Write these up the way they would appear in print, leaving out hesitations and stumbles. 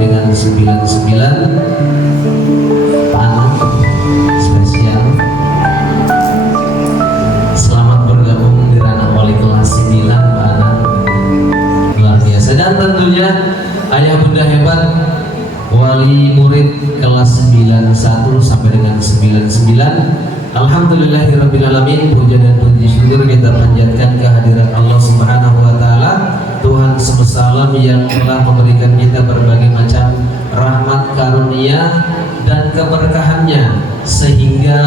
dengan 99. Pak Anang spesial, selamat bergabung di ranah wali kelas 9 Pak Anang, luar biasa. Dan tentunya ayah bunda hebat wali murid kelas 91 sampai dengan 99. Alhamdulillahirrabbilalamin, puja dan puji syukur kita panjatkan kehadirat Allah Subhanahu wa Ta'ala, Tuhan semesta alam yang telah memberikan kita berbagai macam rahmat karunia dan keberkahannya, sehingga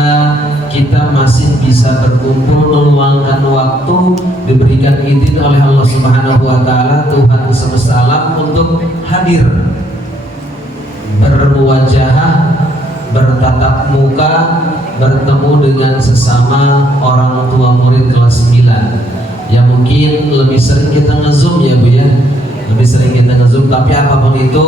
kita masih bisa berkumpul meluangkan waktu, diberikan izin oleh Allah Subhanahu wa Ta'ala, Tuhan semesta alam, untuk hadir bermuwajahah, bertatap muka, bertemu dengan sesama orang tua murid kelas 9 yang mungkin lebih sering kita nge-zoom ya Bu ya, lebih sering kita nge-zoom. Tapi apapun itu,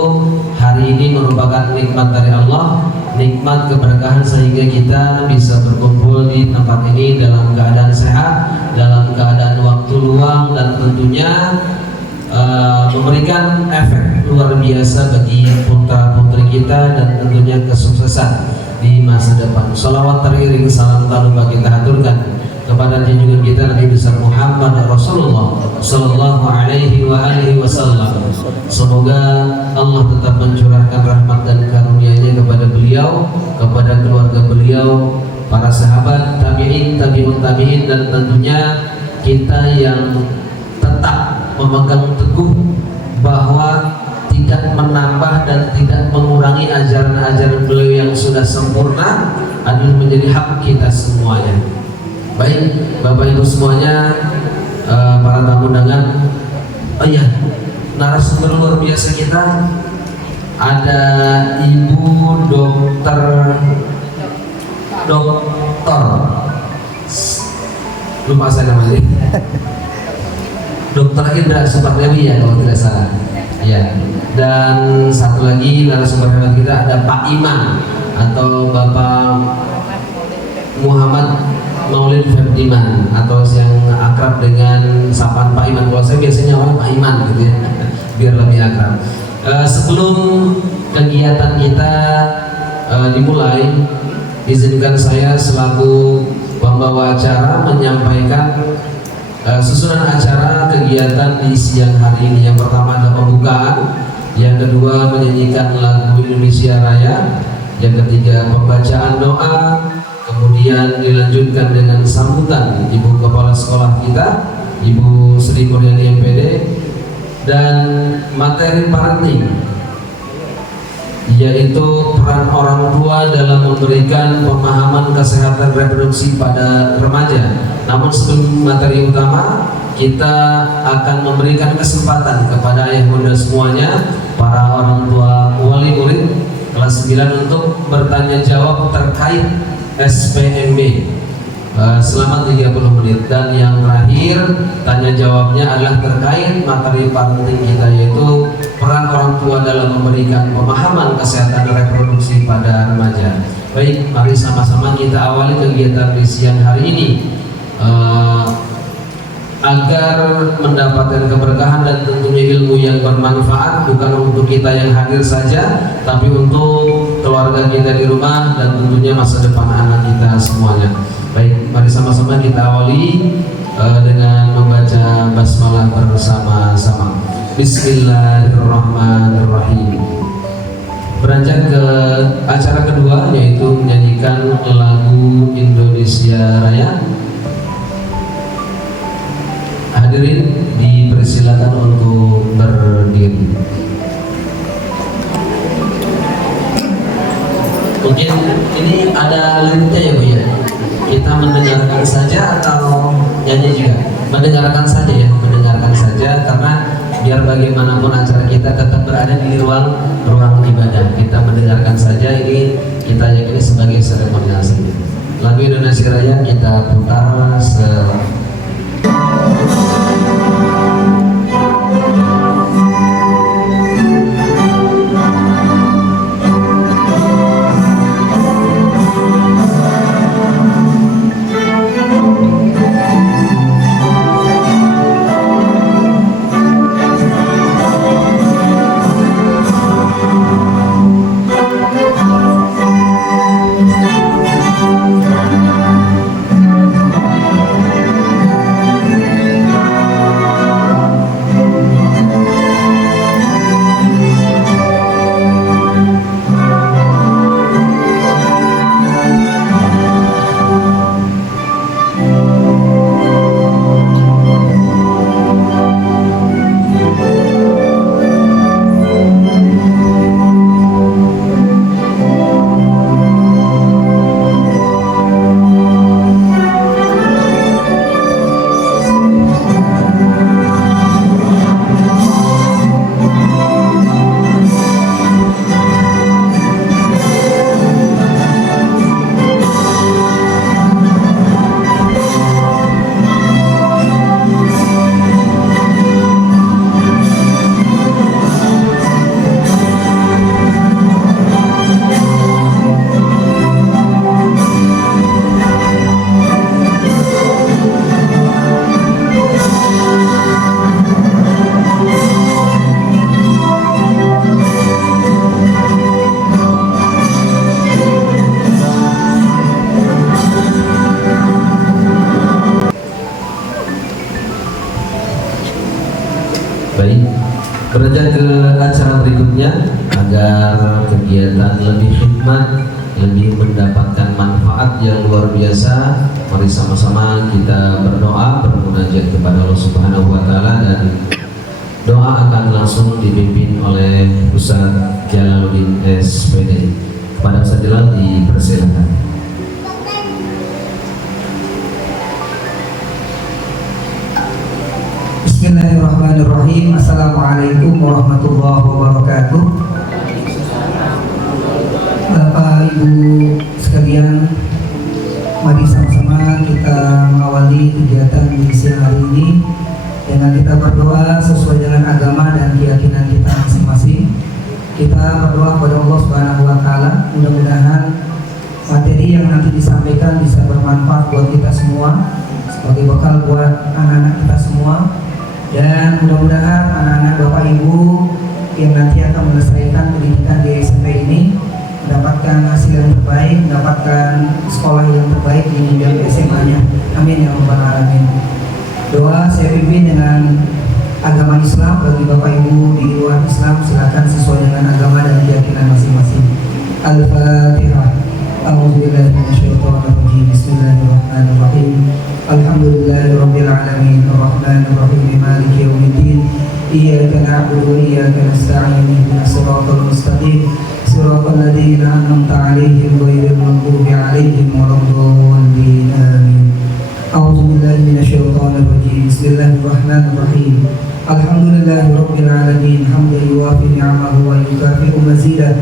hari ini merupakan nikmat dari Allah, nikmat keberkahan, sehingga kita bisa berkumpul di tempat ini dalam keadaan sehat, dalam keadaan waktu luang, dan tentunya memberikan efek luar biasa bagi putra-putri kita, dan tentunya kesuksesan di masa depan. Salawat teriring salam tak lupa kita haturkan kepada junjungan kita Nabi besar Muhammad Rasulullah Sallallahu Alaihi Wasallam. Semoga Allah tetap mencurahkan rahmat dan karunia-Nya kepada beliau, kepada keluarga beliau, para sahabat, tabi'in, tabi'ut tabi'in, dan tentunya kita yang tetap memegang teguh bahwa tidak menambah dan tidak mengurangi ajaran-ajaran beliau yang sudah sempurna adalah menjadi hak kita semuanya. Baik Bapak Ibu semuanya, para tamu undangan, oh iya, narasumber luar biasa kita ada Ibu Dokter lupa saya namanya Dokter Indra Supardewi ya kalau tidak salah ya. Dan satu lagi narasumber hebat kita ada Pak Iman atau Bapak Muhammad Maulid Febdiman, atau yang akrab dengan sapaan Pak Iman. Kalau saya biasanya orang Pak Iman gitu ya, biar lebih akrab. Sebelum kegiatan kita dimulai, izinkan saya selaku pembawa acara menyampaikan susunan acara kegiatan di siang hari ini. Yang pertama adalah pembukaan, yang kedua menyanyikan lagu Indonesia Raya, yang ketiga pembacaan doa, kemudian dilanjutkan dengan sambutan Ibu Kepala Sekolah kita, Ibu Sri Mulyani MPD, dan materi parenting, yaitu peran orang tua dalam memberikan pemahaman kesehatan reproduksi pada remaja. Namun sebelum materi utama, kita akan memberikan kesempatan kepada ayah bunda semuanya, para orang tua wali murid kelas 9, untuk bertanya jawab terkait SPMB selama 30 menit. Dan yang terakhir, tanya jawabnya adalah terkait materi parenting kita, yaitu peran orang tua dalam memberikan pemahaman kesehatan reproduksi pada remaja. Baik, mari sama-sama kita awali kegiatan di siang hari ini, agar mendapatkan keberkahan dan tentunya ilmu yang bermanfaat, bukan untuk kita yang hadir saja, tapi untuk keluarga kita di rumah dan tentunya masa depan anak kita semuanya. Baik, mari sama-sama kita awali dengan membaca basmalah bersama-sama. Bismillahirrahmanirrahim. Beranjak ke acara kedua, yaitu menyanyikan lagu Indonesia Raya. Hadirin dipersilakan untuk berdiri. Mungkin ini ada liriknya ya Bu ya. Kita mendengarkan saja atau nyanyi juga? Mendengarkan saja ya, mendengarkan saja, karena biar bagaimanapun acara kita tetap berada di ruang ibadah. Kita mendengarkan saja, ini kita yakini sebagai seremonial saja. Lagu Indonesia Raya kita putar Baik, beranjak ke acara berikutnya agar kegiatan lebih hikmat, lebih mendapatkan manfaat yang luar biasa. Mari sama-sama kita berdoa, bermunajat kepada Allah Subhanahu wa taala, dan doa akan langsung dipimpin oleh Ustaz Jalaluddin SPD. Kepada Ustaz Jalal dipersilakan. Bismillahirrahmanirrahim. Assalamualaikum warahmatullahi wabarakatuh. Bapak Ibu sekalian, mari sama-sama kita mengawali kegiatan di siang hari ini dengan kita berdoa sesuai dengan agama dan keyakinan kita masing-masing. Kita berdoa kepada Allah Subhanahu wa taala, mudah-mudahan materi yang nanti disampaikan bisa bermanfaat buat kita semua, sebagai bekal buat anak-anak kita semua. Dan mudah-mudahan anak-anak Bapak Ibu yang nanti akan menyelesaikan pendidikan di SMP ini mendapatkan hasil yang terbaik, mendapatkan sekolah yang terbaik di SMA-nya. Amin ya rabbal alamin. Doa saya pimpin dengan agama Islam. Bagi Bapak Ibu di luar Islam, silakan sesuai dengan agama dan keyakinan masing-masing. Al-Fatihah. A'udzubillahi minasyaitonirrajim. Bismillahirrahmanirrahim. Alhamdulillahirabbil alamin, arrahmanir rahim, maliki yaumiddin. Iyyaka na'budu wa iyyaka nasta'in. Ihdinas siratal mustaqim, siratal ladzina an'amta 'alaihim ghairil maghdubi 'alaihim waladdallin. Amin. A'udzubillahi minasyaitonirrajim. Bismillahirrahmanirrahim. Alhamdulillahirabbil alamin, hamdan yuwafi ni'amahu wa yukafi'u mazidah.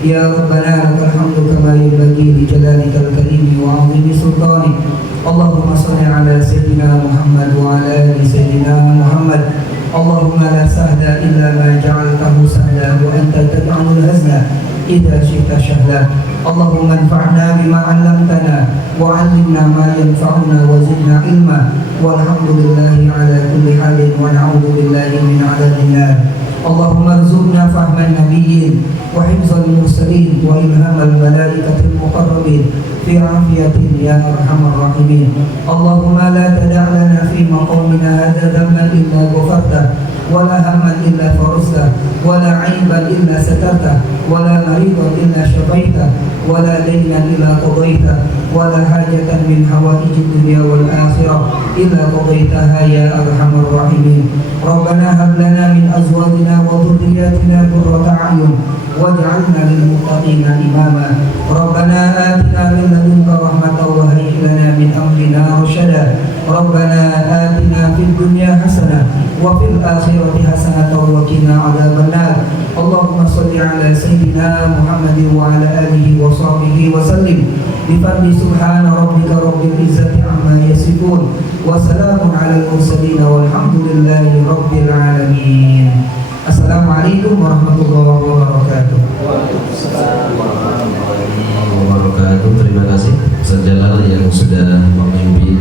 Ya Rabbana lakal hamdu kama yanbaghi li jalalikal karim wa 'azimi sultanik. Allahumma shalli ala sayyidina Muhammad wa ala ali sayyidina Muhammad. Allahumma la sahla illa ma ja'altahu sahla wa anta tad'ul hazna idza syi'ta sahla. Allahumma anfa'na bima 'allamtana wa 'allimna ma yanfa'una wa zidna ilma. Walhamdulillahi ala kulli halin wa na'udzu billahi min 'adzabin nar. Allahumma arzuqna fahman nabiyyin wa hifzal mursalin wa ilhamal malaikatil muqarrabin fi afiyatin ya arhamar rahimin. Allahumma la tada' lana fi maqamina hadza dhanban illa ghafarta wa la hamman illa farajta wa la 'aiban illa satarta wa la maridan illa shafaita wa la daynan illa qadaita wa la hajatan min hawaijid dunya wal akhirah illa qadaitaha ya arhamar rahimin. Rabbana hab lana min azwajina wa dhurriyyatina qurrata a'yun waj'alna lil muttaqina imama. Rabbana atina min ladunka rahmatan wa hayyi lana min amrina rasyada. Rabbana atina fid dunya hasanah wa fil akhirati hasanah wa qina adzabannar. Allahumma shalli ala sayyidina Muhammadin wa ala alihi wa sahbihi wa sallim. Bi fadli subhana rabbika rabbil izzati amma yasifun wa salamun alal mursalin walhamdulillahi rabbil alamin. Assalamualaikum warahmatullahi wabarakatuh. Waalaikumsalam warahmatullahi wabarakatuh. Terima kasih Ustaz Jalal yang sudah memimpin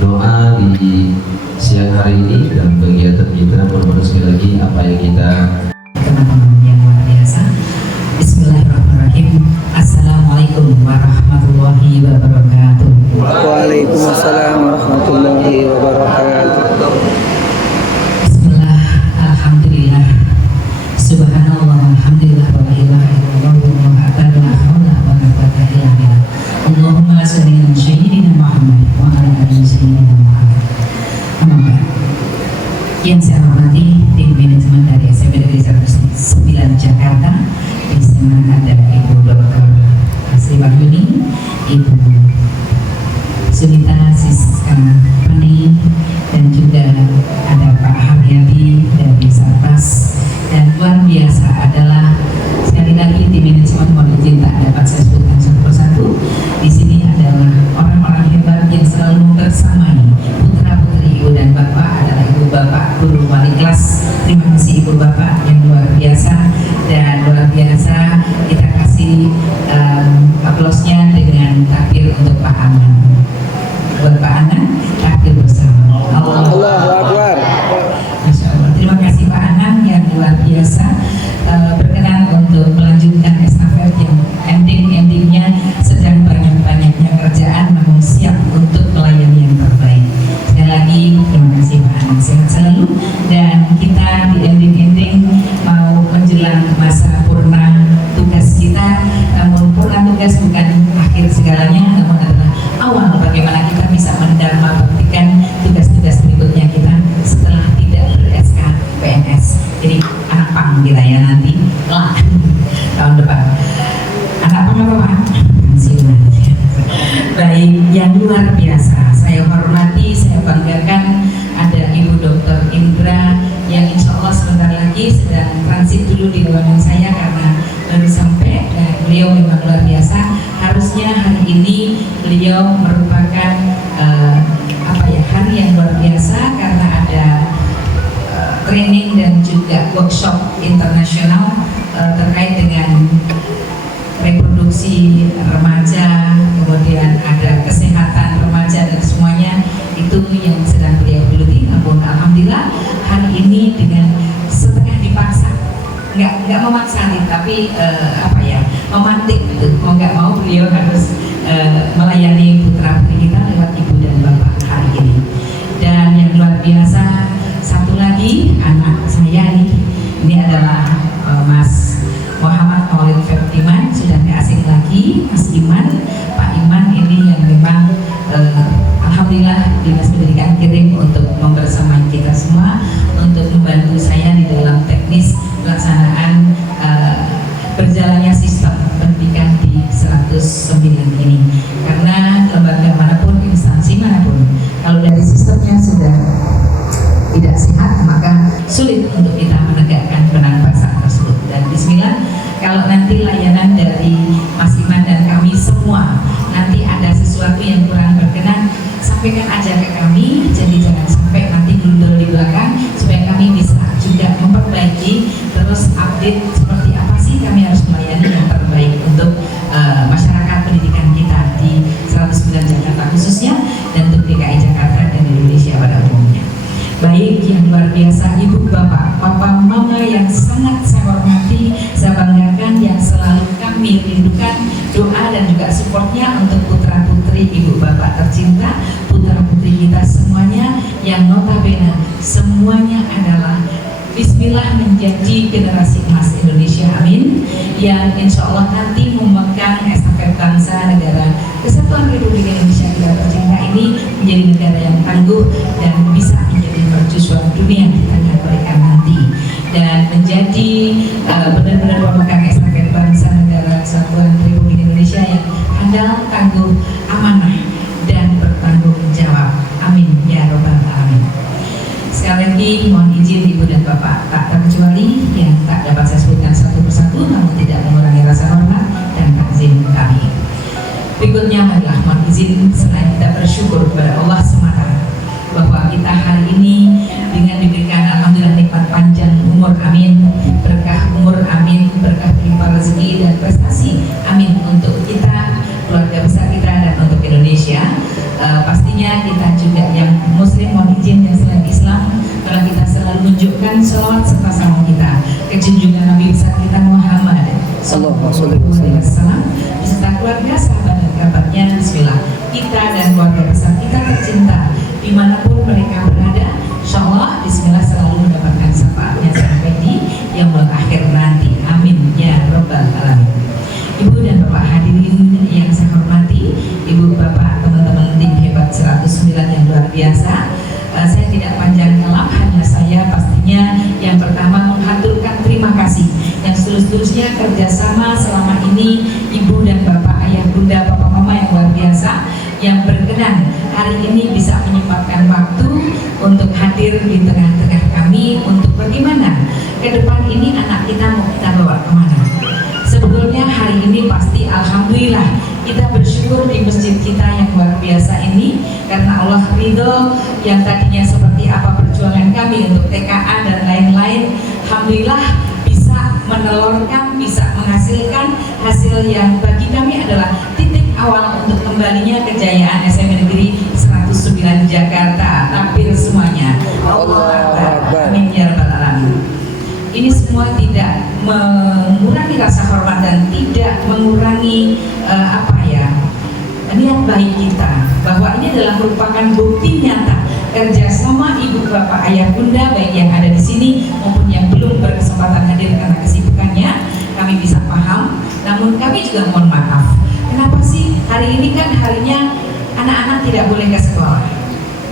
doa di siang hari ini dalam kegiatan kita. Mudah-mudahan sekali lagi apa yang kita teman-teman yang luar biasa. Bismillahirrahmanirrahim. Assalamualaikum warahmatullahi wabarakatuh. Waalaikumsalam warahmatullahi wabarakatuh. Bismillah, alhamdulillah, subhanallah, alhamdulillah, wa la ilaha illallah, wallahu akbar, la haula wa la quwwata illa billah. Allahumma shalli ala sayyidina Muhammad wa ala ali sayyidina Muhammad. Amma ba'd. Yang saya hormati tim manajemen dari SMP Negeri 109 Jakarta, di sana ada Ibu Dr. Sri Wahyuni, Ibu Sunita Siska Pani, dan juga ada Pak Haryadi dari Sarpas. Dan luar biasa adalah sekali lagi tim manajemen, mohon izin tak dapat saya sebutkan satu persatu. Di sini adalah orang-orang hebat yang selalu membersamai putra-putri ibu dan bapak, adalah ibu bapak guru segalanya, namun adalah awal bagaimana kita bisa mendharma baktikan tugas-tugas berikutnya kita setelah tidak ber-SK PNS. Jadi anak pang kita ya nanti lah tahun depan. Anak pang apa Pak? Pensiunan. Baik, yang luar biasa saya hormati, saya banggakan ada Ibu Dr. Indra yang insya Allah sebentar lagi sedang transit dulu di ruangan saya karena baru sampai, dan beliau memang luar biasa. Harusnya hari ini beliau merupakan hari yang luar biasa karena ada training dan juga workshop internasional terkait dengan reproduksi remaja, kemudian ada kesehatan remaja dan semuanya itu yang sedang beliau geluti. Namun alhamdulillah hari ini dengan setengah dipaksa, nggak memaksa nih, tapi memantik gitu. Mau nggak mau beliau harus melayani putra putri kita lewat ibu dan bapak hari ini. Dan yang luar biasa satu lagi anak saya ini adalah Mas Muhammad Maulid Fertiman, sudah tidak asing lagi, Mas Iman. Pak Iman ini yang memang alhamdulillah Dinas Pendidikan kirim untuk membersamai kita semua untuk membantu saya di dalam teknis pelaksanaan berjalannya sistem pendidikan di 109 ini. Karena lembaga manapun, instansi manapun, kalau dari sistemnya sudah tidak sehat, maka sulit untuk kita menegakkan penanpasan tersebut. Dan bismillah, kalau nanti layanan dari Mas Iman dan kami semua nanti ada sesuatu yang kurang berkenan, sampaikan aja ke kami. Jadi jangan sampai nanti glundul di belakang, supaya kami bisa juga memperbaiki, terus update seperti apa sih kami harus melayani yang terbaik untuk masyarakat pendidikan kita di 109 Jakarta khususnya, dan untuk DKI Jakarta dan Indonesia pada umumnya. Baik, yang luar biasa Ibu Bapak, Papa Mama yang sangat saya hormati, saya banggakan, yang selalu kami rindukan doa dan juga supportnya untuk putra putri Ibu Bapak tercinta, putra putri kita semuanya yang notabene semuanya adalah bismillah menjadi generasi emas Indonesia, amin, yang insya Allah nanti memegang estafet bangsa negara Kesatuan Republik Indonesia kita tercinta ini menjadi negara yang tangguh dan bisa menjadi mercusuar dunia di tengah mereka nanti, dan menjadi benar-benar pemegang estafet bangsa negara Kesatuan Republik Indonesia yang handal, tangguh, amanah, dan bertanggung jawab, amin ya robbal alamin. Sekali lagi mohon izin Ibu dan Bapak tak terkecuali yang tak dapat saya sebutkan satu persatu, namun tidak mengurangi rasa hormat dan takzim kami. Berikutnya marilah mohon izin selain kita bersyukur kepada Allah semata bahwa kita hari ini dengan diberikan alhamdulillah nikmat panjang umur, amin, berkah umur, amin, berkah berlimpah rezeki dan prestasi, amin, untuk kita, keluarga besar kita, dan untuk Indonesia. Pastinya kita juga yang muslim mohon izin yang selain Islam, karena kita selalu menunjukkan sholawat serta salam kita ke junjungan Nabi besar kita Muhammad Sallallahu Alaihi Wasallam beserta keluarga, sahabat dan kerabatnya. Bismillah, kita dan keluarga besar kita tercinta dimanapun mereka berada, insya Allah bismillah selalu mendapatkan syafaatnya sampai di yaumul akhir nanti, amin ya robbal alamin. Ibu dan Bapak hadirin yang saya hormati, Ibu Bapak, teman-teman tim hebat 109 yang luar biasa, saya tidak panjang kelam, hanya saya pastinya yang pertama menghaturkan terima kasih yang setulus-tulusnya kerjasama selama ini Ibu dan Bapak, Ayah Bunda, Papa Mama yang luar biasa, yang berkenan hari ini bisa menyempatkan waktu untuk hadir di tengah-tengah kami untuk bagaimana ke depan ini anak kita mau kita bawa kemana. Sebetulnya hari ini pasti alhamdulillah kita bersyukur di masjid kita yang luar biasa ini, karena Allah ridho yang tadinya seperti apa perjuangan kami untuk TKA dan lain-lain, alhamdulillah bisa menelurkan, bisa menghasilkan hasil yang bagi kami adalah titik awal untuk kembalinya kejayaan SMP Negeri 109 Jakarta. Takbir semuanya, Allah Akbar, amin ya rabbal alamin. Ini semua tidak mengurangi rasa hormat dan tidak mengurangi niat baik kita, bahwa ini adalah merupakan bukti nyata kerjasama Ibu Bapak Ayah Bunda baik yang ada di sini maupun yang belum berkesempatan hadir karena kesibukannya. Kami bisa paham, namun kami juga mohon maaf. Kenapa sih hari ini kan harinya anak-anak tidak boleh ke sekolah?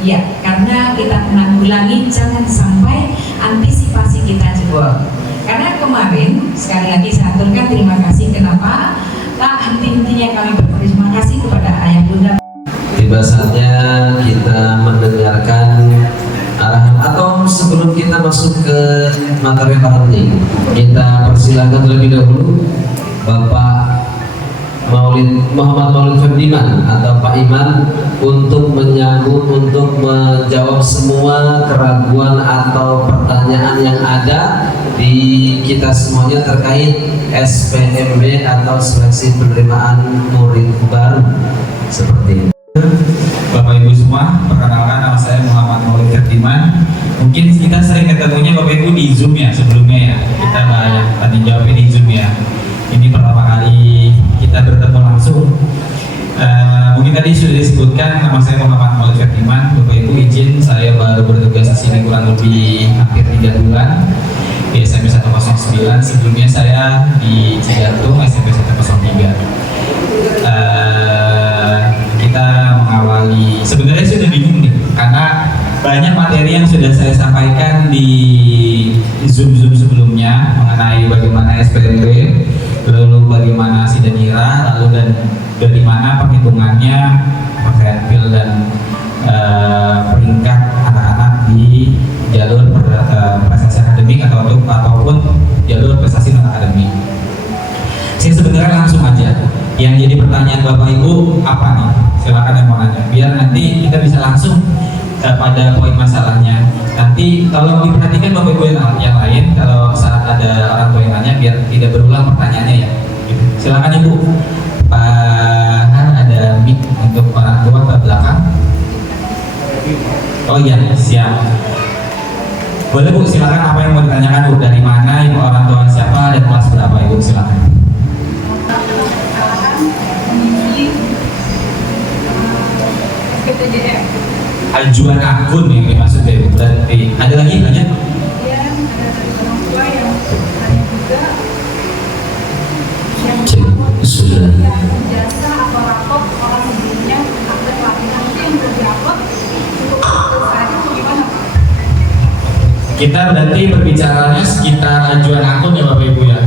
Ya, karena kita menanggulangi jangan sampai antisipasi kita jebol. Karena kemarin sekali lagi saya aturkan terima kasih, kenapa? Tak henti-hentinya kami berterima kasih kepada ayah bunda. Tiba saatnya kita mendengarkan arahan, atau sebelum kita masuk ke materi parenting, kita persilahkan terlebih dahulu Bapak Muhammad Maulid Febdiman atau Pak Iman untuk menyambut, untuk menjawab semua keraguan atau pertanyaan yang ada di kita semuanya terkait SPMB atau seleksi penerimaan murid baru seperti ini. Bapak Ibu semua, perkenalkan nama saya Muhammad Maulid Febdiman. Mungkin kita sering ketemunya Bapak Ibu di Zoom ya sebelumnya ya. Kita banyak tanya jawabnya di Zoom ya. Ini pertama kali kita bertemu langsung. Mungkin tadi sudah disebutkan nama saya Muhammad Maulid Febdiman. Bapak Ibu izin saya baru bertugas di sini kurang lebih hampir 3 bulan di SMP 109. Sebelumnya saya di Cijantung SMP 103. Kita mengawali, sebenarnya sudah bingung nih karena banyak materi yang sudah saya sampaikan di Zoom sebelumnya mengenai bagaimana SPMB, lalu bagaimana sidanira, lalu dan dari mana perhitungannya pakaian pil dan peringkat anak-anak di jalur prestasi akademik ataupun jalur prestasi non akademik. Saya sebenarnya langsung aja. Yang jadi pertanyaan Bapak Ibu apa nih? Silakan yang mau nanya. Biar nanti kita bisa langsung pada poin masalahnya. Nanti tolong diperhatikan Bapak Ibu yang lain kalau saat ada orang tua yang nanya biar tidak berulang pertanyaannya ya. Silakan Ibu. Pak, ada mic untuk orang tua ke belakang. Oh iya, siap. Boleh Bu, silakan apa yang mau ditanyakan Bu, dari mana, Ibu orang tua siapa dan kelas berapa Ibu, silakan. Ajuan akun yang dimaksud ya, berarti ada lagi lanjut? Cek, sudah. Jasa atau rapot orang sebelumnya akte pelatihan itu yang belum diupload cukup saja atau gimana Pak? Kita berarti berbicaranya sekitar ajuan akun ya Bapak Ibu ya.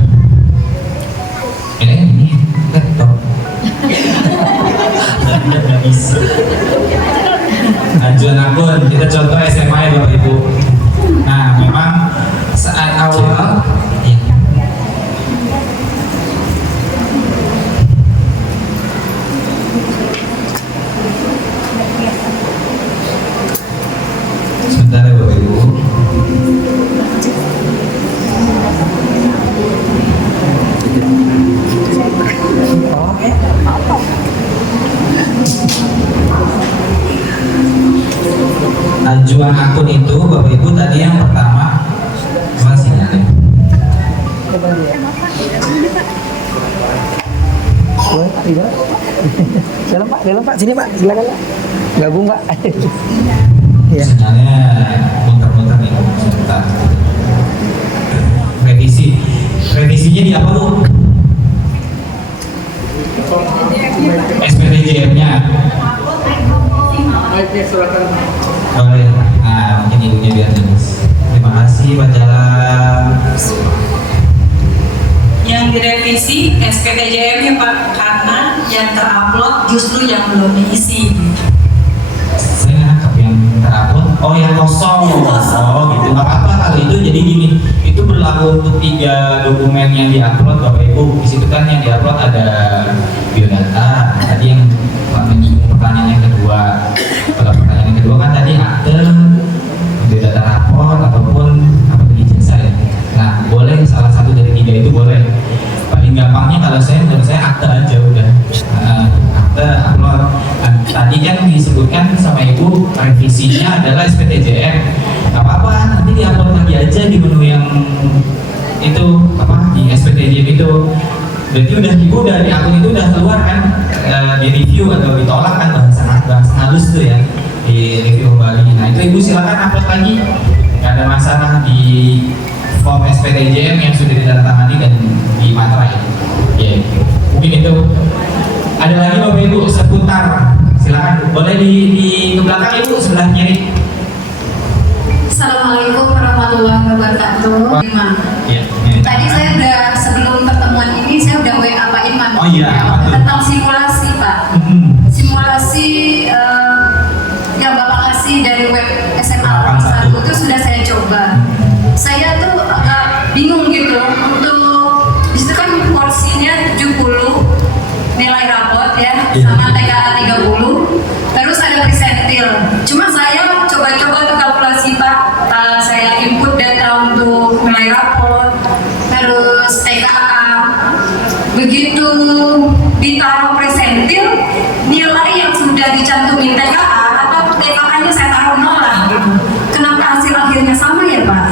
Ini laptop. Nggak bisa. Ajuan akun, kita contoh SMA ya Bapak Ibu. Nah memang saat awal sebentar ya Bapak Ibu. Ajuan akun itu Bapak Ibu tadi yang pertama apa sinyalnya? Dalam Pak, sini Pak, silakan Pak. Gabung Pak. Iya. Sinyalnya muter-muter nih sebentar. Revisinya di apa Bu? SPTJM-nya. Boleh. Nah, mungkin ibunya biar jelas. Terima kasih Pak Jalan. Yang direvisi SPTJM-nya Pak, karena yang terupload justru yang belum diisi. Saya nangkap yang terupload. Oh yang kosong. Oh gitu. Nggak apa-apa kalau itu jadi gini. Itu berlaku untuk 3 dokumen yang diupload Bapak Ibu. Di situ kan yang diupload ada biodata. Tadi yang menyinggung pertanyaan yang kedua. Kalau pertanyaan yang kedua kan tadi akte, biodata rapor ataupun apa tadi jasa ya. Nah boleh salah satu dari 3 itu boleh. Paling gampangnya kalau menurut saya akte aja udah. Akte upload. Tadi kan disebutkan sama Ibu revisinya adalah SPTJM. Gak apa-apa, nanti diupload lagi aja di menu yang itu apa di SPTJM itu. Berarti Ibu udah di akun itu udah keluar kan, di review atau ditolak kan bahasa halus tuh ya, di review kembali. Nah itu Ibu silakan upload lagi. Gak ada masalah di form SPTJM yang sudah ditandatangani dan di materai. Ya, mungkin itu Ada lagi Bapak Ibu seputar, silakan boleh di belakang Ibu sebelah kiri. Assalamualaikum warahmatullahi wabarakatuh. Imam. Ya, Tadi saya udah sebelum pertemuan ini saya udah WA Pak Imam. Oh iya, apa tuh? Tentang simulasi Pak. Simulasi yang Bapak kasih dari web SMA 81 itu sudah saya coba. Saya tuh agak bingung gitu untuk disitu kan porsinya 70 nilai rapot ya, sama TKA 30, terus ada presentil. Cuma saya coba-coba untuk kalkulasi Pak. Saya input data untuk nilai rapot, terus TKA. Begitu ditaruh presentil, nilai yang sudah dicantumin TKA atau TKA-nya saya taruh nol lah gitu. Kenapa hasil akhirnya sama ya Pak?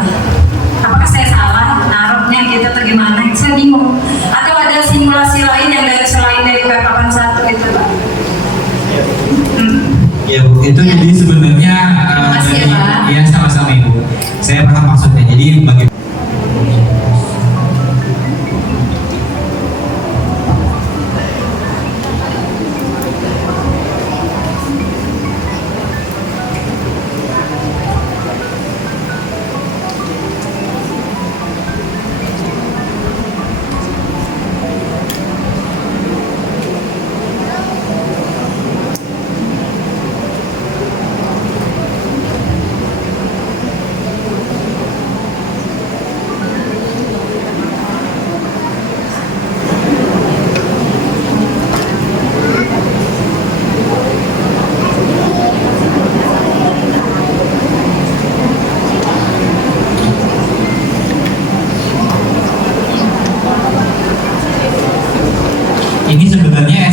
Apakah saya salah naruhnya gitu atau gimana? Saya bingung. Atau ada simulasi lain yang selain dari web 81 itu Pak? Ya Bu, itu jadi sebenarnya Terima kasih, dari, Pak. ya sama-sama Ibu. Saya paham maksudnya. Jadi bagi ini sebenarnya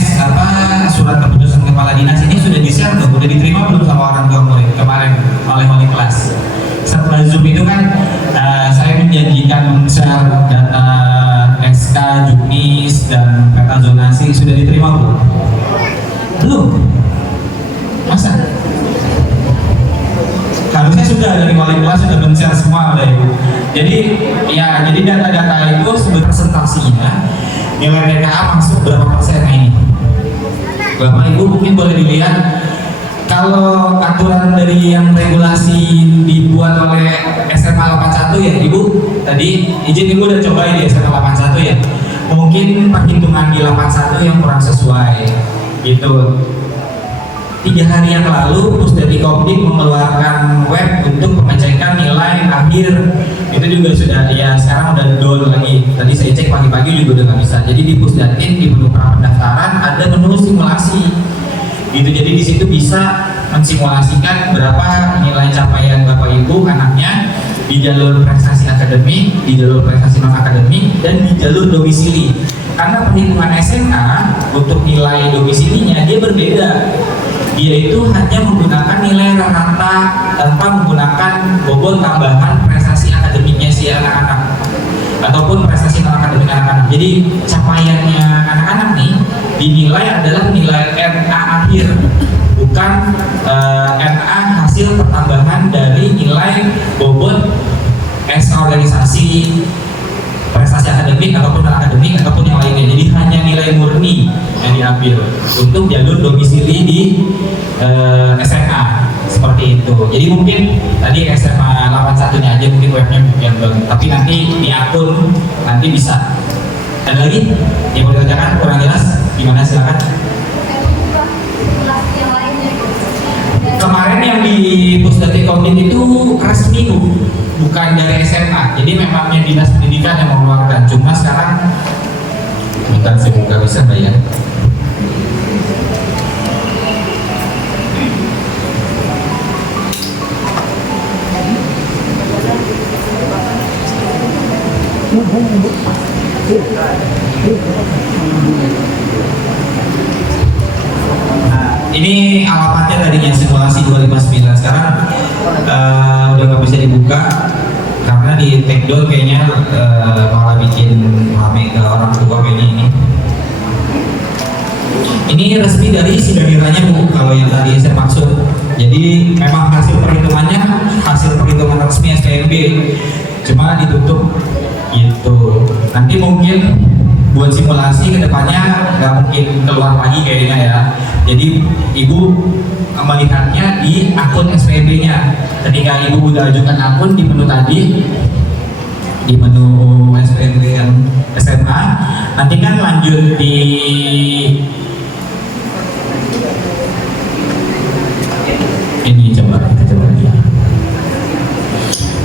surat keputusan kepala dinas ini sudah di-share belum? Sudah diterima belum sama orang tua murid kemarin oleh wali kelas? Setelah Zoom itu kan saya menjanjikan men-share data SK, Juknis, dan peta zonasi. Sudah diterima belum? Belum? Masa? Harusnya sudah dari wali kelas sudah men-share semua udah Ibu. Jadi data-data itu sebenarnya presentasinya nilai TKA masuk berapa persen ini? Bapak Ibu mungkin boleh dilihat kalau aturan dari yang regulasi dibuat oleh SMA 81 ya Ibu, tadi izin Ibu udah cobain di SMA 81 ya, mungkin perhitungan di 81 yang kurang sesuai gitu. 3 hari yang lalu Pusdati Kopdik mengeluarkan web untuk pengecekan nilai akhir, itu juga sudah ya sekarang udah down lagi. Tadi saya cek pagi-pagi juga udah nggak bisa. Jadi di Pusdatin di menu pendaftaran ada menu simulasi gitu. Jadi di situ bisa mensimulasikan berapa nilai capaian Bapak Ibu anaknya di jalur prestasi akademik, di jalur prestasi non akademik, dan di jalur domisili. Karena perhitungan SMA untuk nilai domisilinya dia berbeda. Dia itu hanya menggunakan nilai rata tanpa menggunakan bobot tambahan prestasi akademiknya si anak-anak ataupun prestasi non akademik anak-anak. Jadi capaiannya anak-anak nih dinilai adalah nilai NA akhir, bukan NA hasil pertambahan dari nilai bobot organisasi, prestasi akademik ataupun non akademik ataupun yang lainnya. Jadi hanya nilai murni yang diambil untuk jalur domisili di SMA seperti itu. Jadi mungkin tadi SMA 81-nya aja mungkin webnya yang bagus, tapi nanti di akun nanti bisa. Ada lagi yang mau ditanyakan kurang jelas? Gimana, silakan. Kemarin yang di Pusdati Kopdik itu resmi bukan dari SMA, jadi memang yang dinas pendidikan yang mengeluarkan. Cuma sekarang bukan saya buka bisa bayar. Ini alamatnya tadinya simulasi 259, sekarang udah nggak bisa dibuka karena di take down kayaknya malah bikin rame ke orang tua kayaknya ini. Ini resmi dari Sidadiranya Bu, kalau yang tadi saya maksud. Jadi memang hasil perhitungannya hasil perhitungan resmi SKMB, cuma ditutup gitu. Nanti mungkin buat simulasi kedepannya nggak mungkin keluar lagi kayaknya ya. Jadi ibu melihatnya di akun SPB-nya. Ketika ibu udah ajukan akun di menu tadi, di menu SPB yang SMA, nanti kan lanjut di ini coba ya.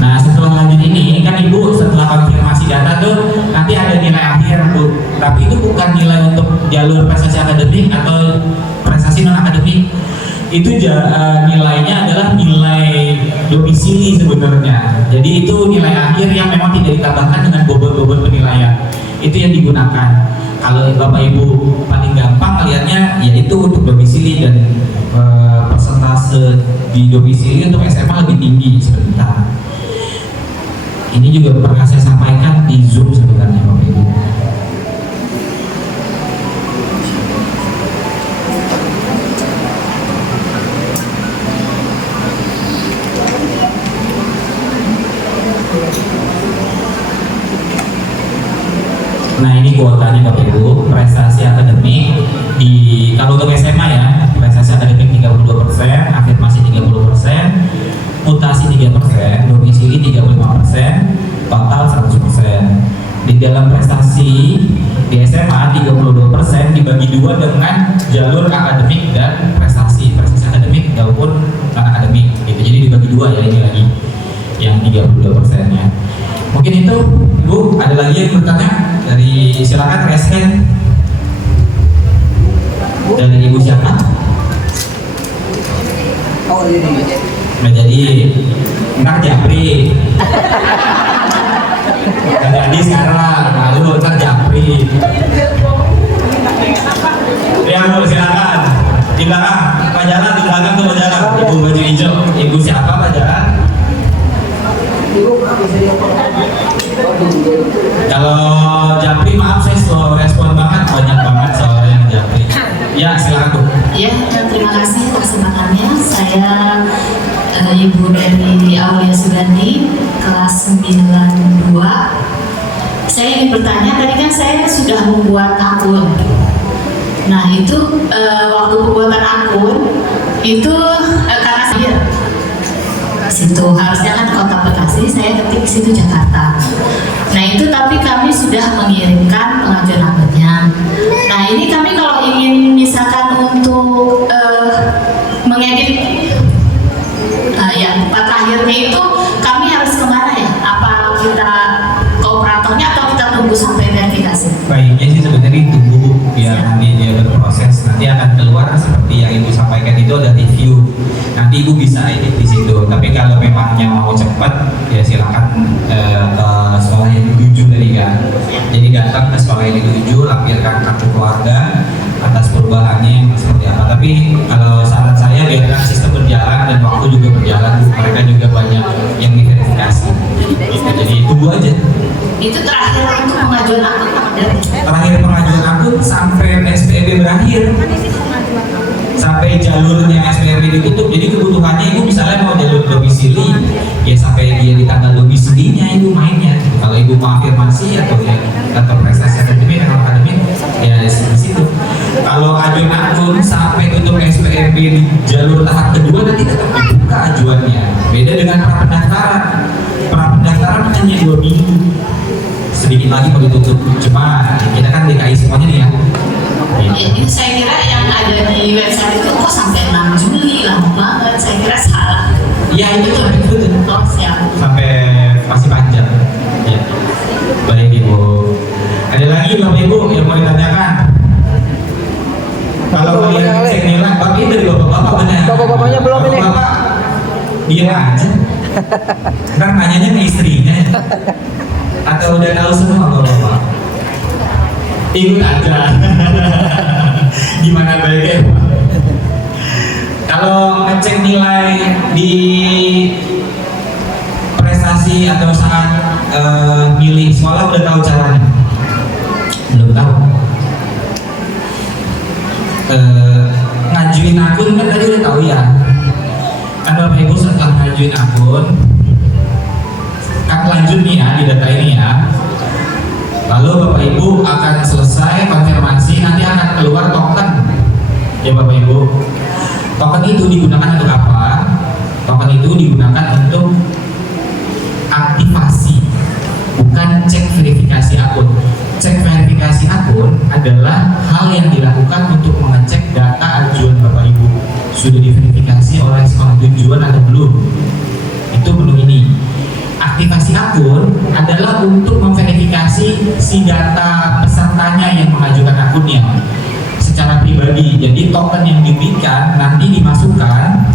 Nah setelah lanjut ini kan ibu setelah konfirmasi data tuh nanti ada nilai akhir bu, tapi itu bukan nilai untuk jalur prestasi akademik atau prestasi non akademik, itu nilainya adalah nilai domisili sebenarnya. Jadi itu nilai akhir yang memang tidak ditambahkan dengan bobot-bobot penilaian, itu yang digunakan. Kalau bapak ibu paling gampang melihatnya yaitu untuk domisili dan persentase di domisili untuk SMA lebih tinggi sebentar. Ini juga pernah saya sampaikan di Zoom sebenarnya Bapak Ibu. Nah ini kuotanya Bapak Ibu, prestasi akademik kalau untuk SMA ya, prestasi akademik 32%, afirmasi 30%, mutasi 3%, domisili 35%, total 100%. Di dalam prestasi di SMA 32% dibagi dua dengan jalur akademik dan prestasi akademik maupun non akademik gitu. Jadi dibagi dua ya, ini lagi yang 32%-nya. Mungkin itu Bu, ada lagi yang bertanya? Dari silakan raise hand. Dari Ibu siapa? Oh ini. Nggak jadi, ntar Japri. Nggak jadi sekarang, lalu ntar Japri. Ya Bu, silakan. Di belakang, Pak Jalan, di belakang tuh Pak Jalan. Ibu baju hijau, Ibu siapa Pak Jalan? Kalau Japri maaf saya slow respon banget, banyak banget soalnya Japri. Ya silakan Bu. Ya, terima kasih kesempatannya. Saya Ibu dari Aulia Sugandi, kelas 92. Saya ingin bertanya, tadi kan saya sudah membuat akun. Nah itu waktu pembuatan akun itu karena saya situ harusnya kan Kota Bekasi, saya ketik situ Jakarta. Nah itu tapi kami sudah mengirimkan pengajuan akunnya. Nah ini kami kalau ingin misalkan untuk mengedit yang terakhirnya itu kami harus kemana ya? Apa kita ke operatornya atau kita tunggu sampai verifikasi? Baiknya sih sebenarnya tunggu biar nanti dia berproses, nanti akan keluar seperti yang Ibu sampaikan itu ada review. Nanti Ibu bisa edit di situ. Tapi kalau memangnya mau cepat ya silakan ke sekolah yang dituju tadi kan. Jadi datang ke sekolah yang dituju, lampirkan kartu keluarga atas perubahannya seperti apa. Tapi kalau saran saya biarkan sistem berjalan dan waktu juga berjalan, mereka juga banyak yang diverifikasi. Jadi tunggu aja. Itu terakhir untuk pengajuan akun Terakhir pengajuan akun sampai SPB berakhir, sampai jalurnya SPB ditutup. Jadi kebutuhannya Ibu misalnya mau jalur domisili ya sampai dia di tanggal domisilinya Ibu mainnya. Kalau Ibu mau afirmasi atau prestasi akademik dan akademik ya di situ. Kalau ajuan akun sampai tutup SPB di jalur tahap kedua nanti tetap dibuka ajuannya. Beda dengan prapendaftaran. Prapendaftaran hanya 2 minggu. Sedikit lagi mau ditutup. Cuma kita kan DKI semuanya nih ya. Ini saya kira yang ada di website itu kok sampai 6 Juli, lama banget. Saya kira salah. Iya itu betul. Oh siap. Sampai masih panjang. Ya. Baik Ibu. Ada lagi Bapak Ibu yang mau ditanyakan? Kalau kalian cek nilai, Bapak ini dari bapak-bapak benar. Bapak-bapaknya belum ini. Bapak diam aja. Ntar nanyanya ke istrinya. Atau udah tahu semua bapak-bapak? Ikut aja. Gimana baiknya Pak? Kalau ngecek nilai di prestasi atau saat milih sekolah udah tahu caranya? Belum tahu. Ngajuin akun kan tadi udah tahu ya. Kan Bapak Ibu setelah ngajuin akun kan lanjut nih ya di data ini ya. Lalu Bapak Ibu akan selesai konfirmasi, nanti akan keluar token. Ya Bapak Ibu. Token itu digunakan untuk apa? Token itu digunakan untuk aktivasi, bukan cek verifikasi akun. Cek verifikasi akun adalah hal yang dilakukan untuk mengecek data ajuan Bapak Ibu sudah diverifikasi oleh sekolah tujuan atau belum. Itu belum ini. Aktivasi akun adalah untuk memverifikasi si data pesertanya yang mengajukan akunnya secara pribadi. Jadi token yang diberikan nanti dimasukkan,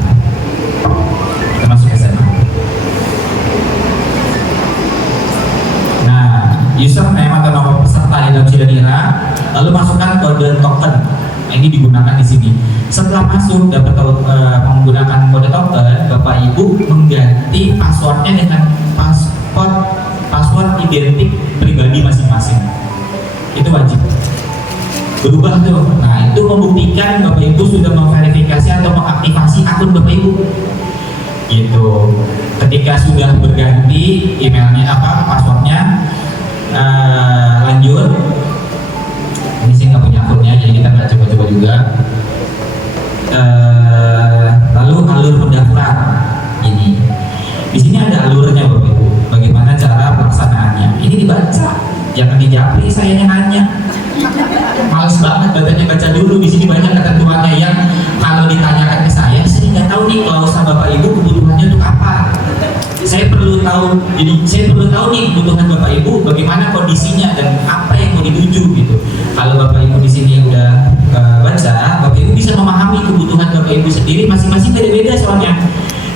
kita masuk SMA. Nah, username atau nomor peserta di dalam Sidanira, lalu masukkan kode token. Nah, ini digunakan di sini. Setelah masuk dapat menggunakan kode token, Bapak Ibu mengganti passwordnya dengan password identik pribadi masing-masing. Itu wajib berubah tuh. Nah, itu membuktikan Bapak Ibu sudah memverifikasi atau mengaktifasi akun Bapak Ibu. Gitu. Ketika sudah berganti emailnya passwordnya, lanjut. Ini sih nggak punya akunnya, jadi kita nggak coba-coba juga. Lalu alur pendaftar ini. Di sini ada alurnya Bapak Ibu. Bagaimana cara pelaksanaannya? Ini dibaca, jangan dijapri sayanya nanya. Males banget baca dulu. Di sini banyak ketentuannya yang kalau ditanyakan ke saya nggak tahu nih klausa Bapak Ibu kebutuhannya untuk apa. Saya perlu tahu, jadi saya perlu tahu nih kebutuhan Bapak Ibu bagaimana kondisinya dan apa yang mau dituju gitu. Kalau Bapak Ibu di sini udah baca, Bapak Ibu bisa memahami kebutuhan Bapak Ibu sendiri, masing-masing beda-beda soalnya.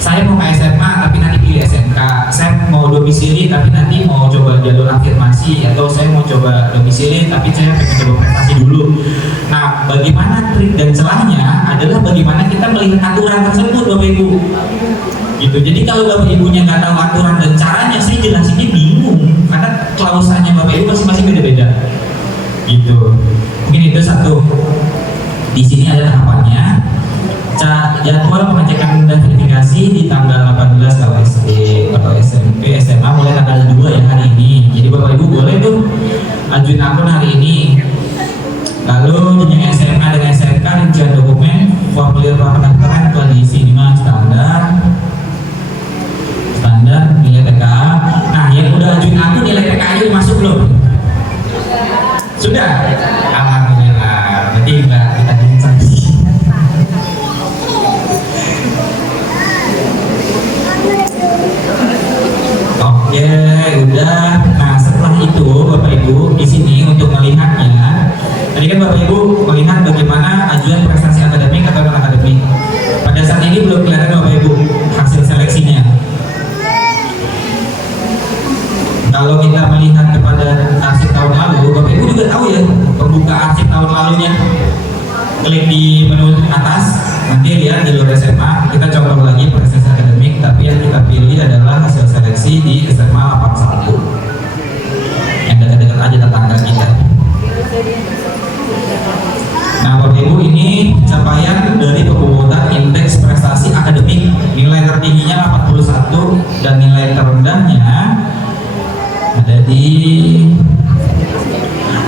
Saya mau ke SMA tapi nanti pilih SMK, saya mau domisili tapi nanti mau coba jalur afirmasi, atau saya mau coba domisili tapi saya pengen coba prestasi dulu. Nah, bagaimana trik dan celahnya adalah bagaimana kita melihat aturan tersebut Bapak Ibu. Gitu. Jadi kalau Bapak Ibunya nggak tahu aturan dan caranya, saya jelasinnya bingung karena klausanya Bapak Ibu masing-masing beda-beda. Gitu. Mungkin itu satu. Di sini ada tahapannya. Jadwal pengecekan dan verifikasi di tanggal 18 kalau SD, kalau SMP, SMA mulai tanggal 2 ya hari ini. Jadi Bapak Ibu boleh tuh ajuin akun hari ini. Lalu jenjang SMA dan SMK rincian dokumen, formulir pendaftaran telah diisi ini mah standar nilai TKA. Nah, yang udah ajuin akun nilai TKA-nya masuk belum? Sudah? Alhamdulillah. Berarti enggak kita bincang. Oke, udah. Nah, setelah itu Bapak Ibu di sini untuk melihatnya, tadi kan Bapak Ibu melihat bagaimana ajuan prestasi akademik atau non akademik. Pada saat ini belum kelihatan Bapak Ibu hasil seleksinya. Kalau kita melihat kepada arsip tahun lalu, Bapak Ibu juga tahu ya pembuka arsip tahun lalunya. Klik di menu atas, nanti lihat jalur SMA, kita coba lagi prestasi akademik, tapi yang kita pilih adalah hasil seleksi di SMA 81 yang dekat-dekat aja tetangga kita. Nah Bapak Ibu, ini capaian dari pemungutan indeks prestasi akademik. Nilai tertingginya 81 dan nilai terendahnya ada di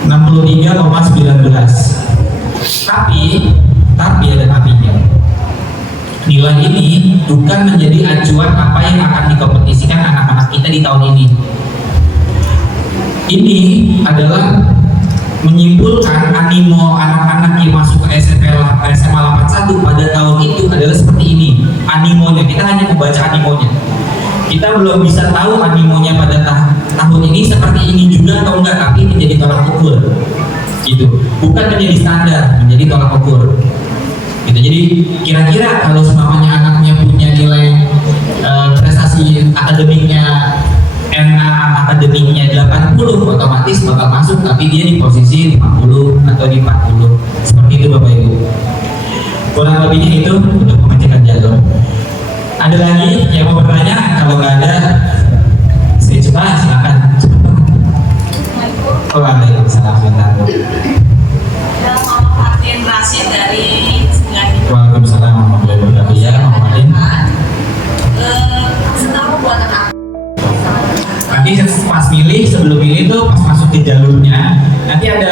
63,19. Tapi ada tapinya. Nilai ini bukan menjadi acuan apa yang akan dikompetisikan anak-anak kita di tahun ini. Ini adalah menyimpulkan animo anak-anak yang masuk ke SMA 81 pada tahun itu adalah seperti ini. Animonya, kita hanya membaca animonya. Kita belum bisa tahu animonya pada tahun ini seperti ini juga atau enggak, tapi menjadi tolak ukur. Gitu. Bukan menjadi standar, menjadi tolak ukur. Gitu. Jadi kira-kira kalau semuanya anaknya punya nilai prestasi akademiknya NA akademiknya 80, otomatis bakal masuk, tapi dia di posisi 50 atau di 40. Seperti itu Bapak Ibu. Kurang lebihnya itu untuk pengecekan jalur. Ada lagi yang mau bertanya? Kalau nggak ada, saya coba silakan. Waalaikumsalam. Martin Rashid dari Waalaikumsalam warahmatullahi wabarakatuh. Ya, Martin. Setahu buat anak. Nanti pas milih Jadi sebelum ini tuh pas masuk ke jalurnya nanti ada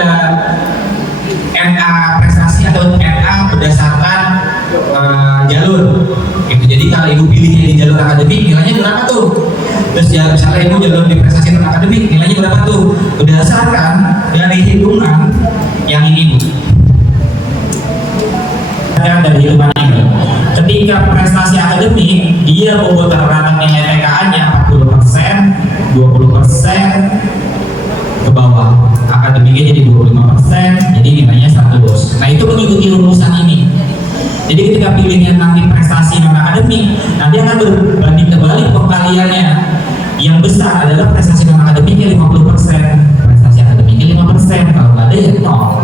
NA prestasi atau NA berdasarkan jalur gitu. Jadi kalau ibu pilihnya di jalur akademik nilainya berapa tuh? Terus ya misalnya ibu jalur di prestasi non akademik nilainya berapa tuh? Berdasarkan dari hitungan yang ini bu. Dari hitungan ini, ketika prestasi akademik dia bobot rata nilai TKA-nya 40%, 20% ke bawah, akademiknya jadi 25%, jadi nilainya 100. Nah itu mengikuti rumusan ini. Jadi ketika pilihnya nanti prestasi non akademik, nanti akan berbanding terbalik pengkaliannya. Yang besar adalah prestasi non akademiknya 50%, prestasi akademiknya 5%, kalau nggak ada ya 0.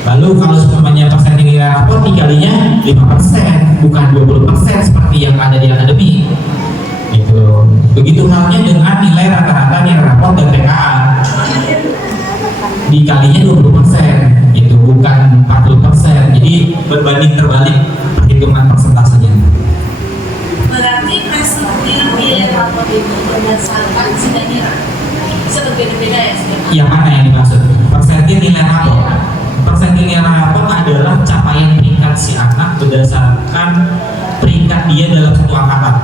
Lalu kalau semuanya persen nilai rapor dikalinya 5%, bukan 20% seperti yang ada di akademik. Gitu. Begitu halnya dengan nilai rata-rata nilai rapor dan TKA. Dikalinya 20%, gitu, bukan 40%. Jadi berbanding terbalik perhitungan persentasenya. Berarti prestasi nilai rapor itu berdasarkan sidangnya bisa berbeda-beda ya? Yang mana yang dimaksud? Persentil nilai rapor. Persentil nilai rapor adalah capaian peringkat si anak berdasarkan peringkat dia dalam satu angkatan.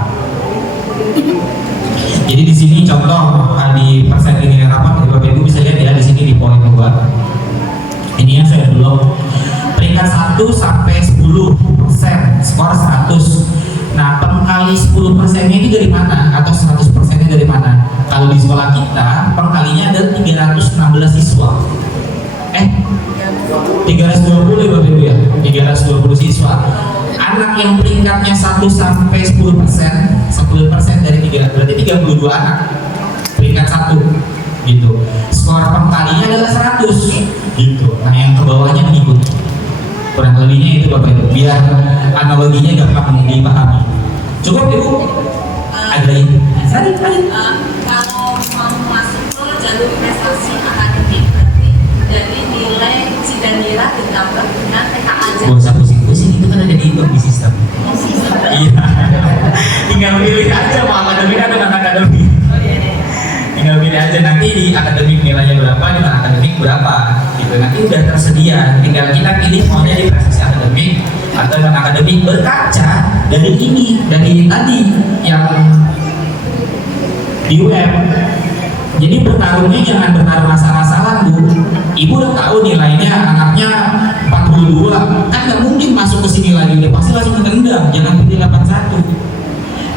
Jadi di sini contoh di persentil nilai rapor, Bapak Ibu bisa lihat ya di sini di poin 2. Ini yang saya belum. Peringkat 1 sampai 10%, skor 100. Nah, pengkali 10%-nya itu dari mana? Atau 100%-nya dari mana? Kalau di sekolah kita, pengkalinya ada 316 siswa. 320 Bapak Ibu ya, 320 siswa. Anak yang peringkatnya 1 sampai 10%, 10% dari 3, berarti 32 anak peringkat 1 gitu. Skor pengkalinya adalah 100 gitu. Nah yang ke bawahnya mengikuti. Kurang lebihnya itu Bapak Ibu, biar analoginya gampang dipahami. Cukup Ibu? Ada lagi? Kalau mau masuk ke jalur prestasi akademik berarti dari nilai Cidanira ditambah dengan TKA aja. Gak usah pusing-pusing, itu kan ada di sistem. Iya. Tinggal pilih aja mau akademik atau non akademik. Tinggal pilih aja nanti di akademik nilainya berapa, di non akademik berapa. Gitu nanti udah tersedia. Tinggal kita pilih maunya di prestasi akademik atau non akademik, berkaca dari ini, dari tadi yang di web. Jadi bertarungnya jangan bertarung asal-asalan Bu. Ibu udah tahu nilainya anaknya 42, kan nggak mungkin masuk ke sini lagi, udah pasti langsung ditendang. Jangan pilih 81.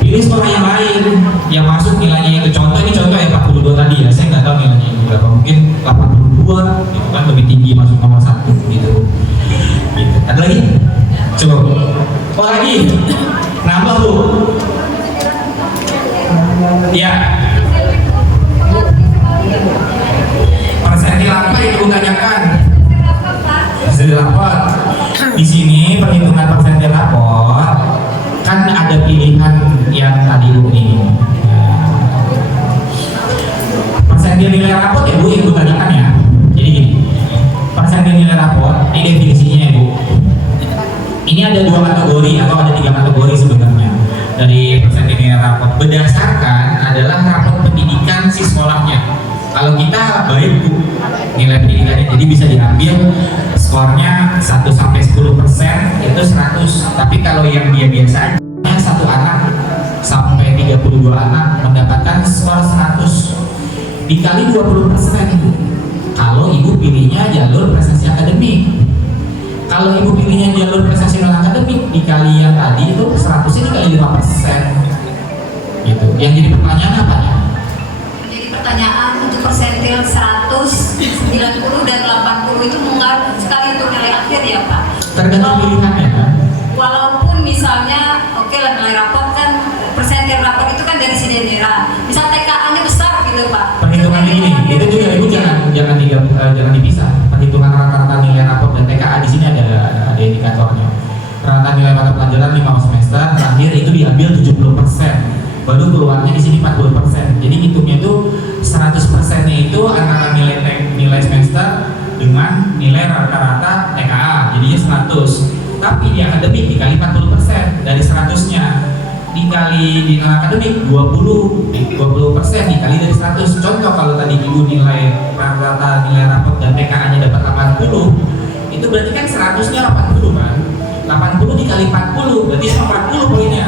Pilih sekolah yang lain yang masuk nilainya itu. Contoh ini contoh ya 42 tadi ya. Saya nggak tahu nilainya itu berapa, mungkin 82 itu kan lebih tinggi masuk nomor 1 gitu. Gitu. Ada lagi? Coba. Oh lagi? Nambah Bu. Ya. Persentil apa itu tanyakan? Persentil rapor. Di sini perhitungan persentil rapor kan ada pilihan yang tadi Bu ini. Persentil nilai rapor ya Bu, Ibu tanyakan ya. Jadi gini, persentil nilai rapor ini definisinya ya Bu. Ini ada 2 kategori atau ada 3 kategori sebenarnya dari persentil nilai rapor. Berdasarkan adalah rapor pendidikan si sekolahnya. Kalau kita baik Bu nilai pendidikannya, jadi bisa diambil skornya 1 sampai 10% itu 100. Tapi kalau yang dia biasa aja, satu anak sampai 32 anak mendapatkan skor 100 dikali 20% Ibu. Kalau Ibu pilihnya jalur prestasi akademik. Kalau Ibu pilihnya jalur prestasi non akademik, dikali yang tadi itu 100-nya dikali 5%. Gitu. Yang jadi pertanyaan apa ya? Pertanyaan untuk persentil 100, 90 dan 80 itu mengaruh sekali untuk nilai akhir ya Pak? Tergantung pilihannya kan? Walaupun misalnya oke lah nilai rapor kan persentil rapor itu kan dari Cidanira, misal TKA-nya besar gitu Pak. Perhitungan ini, itu juga Ibu jangan dipisah. Perhitungan rata-rata nilai rapor dan TKA di sini ada indikatornya. Rata nilai mata pelajaran 5 semester terakhir itu diambil 70%. Baru keluarnya di sini 40%. Jadi hitungnya itu 100%-nya itu antara nilai semester dengan nilai rata-rata TKA. Jadinya 100. Tapi di akademik dikali 40% dari 100-nya. dikali di non akademik 20% dikali dari 100. Contoh kalau tadi ibu nilai rata-rata nilai rapot dan TKA nya dapat 80, itu berarti kan 100-nya 80 kan, 80 dikali 40 berarti 40 poinnya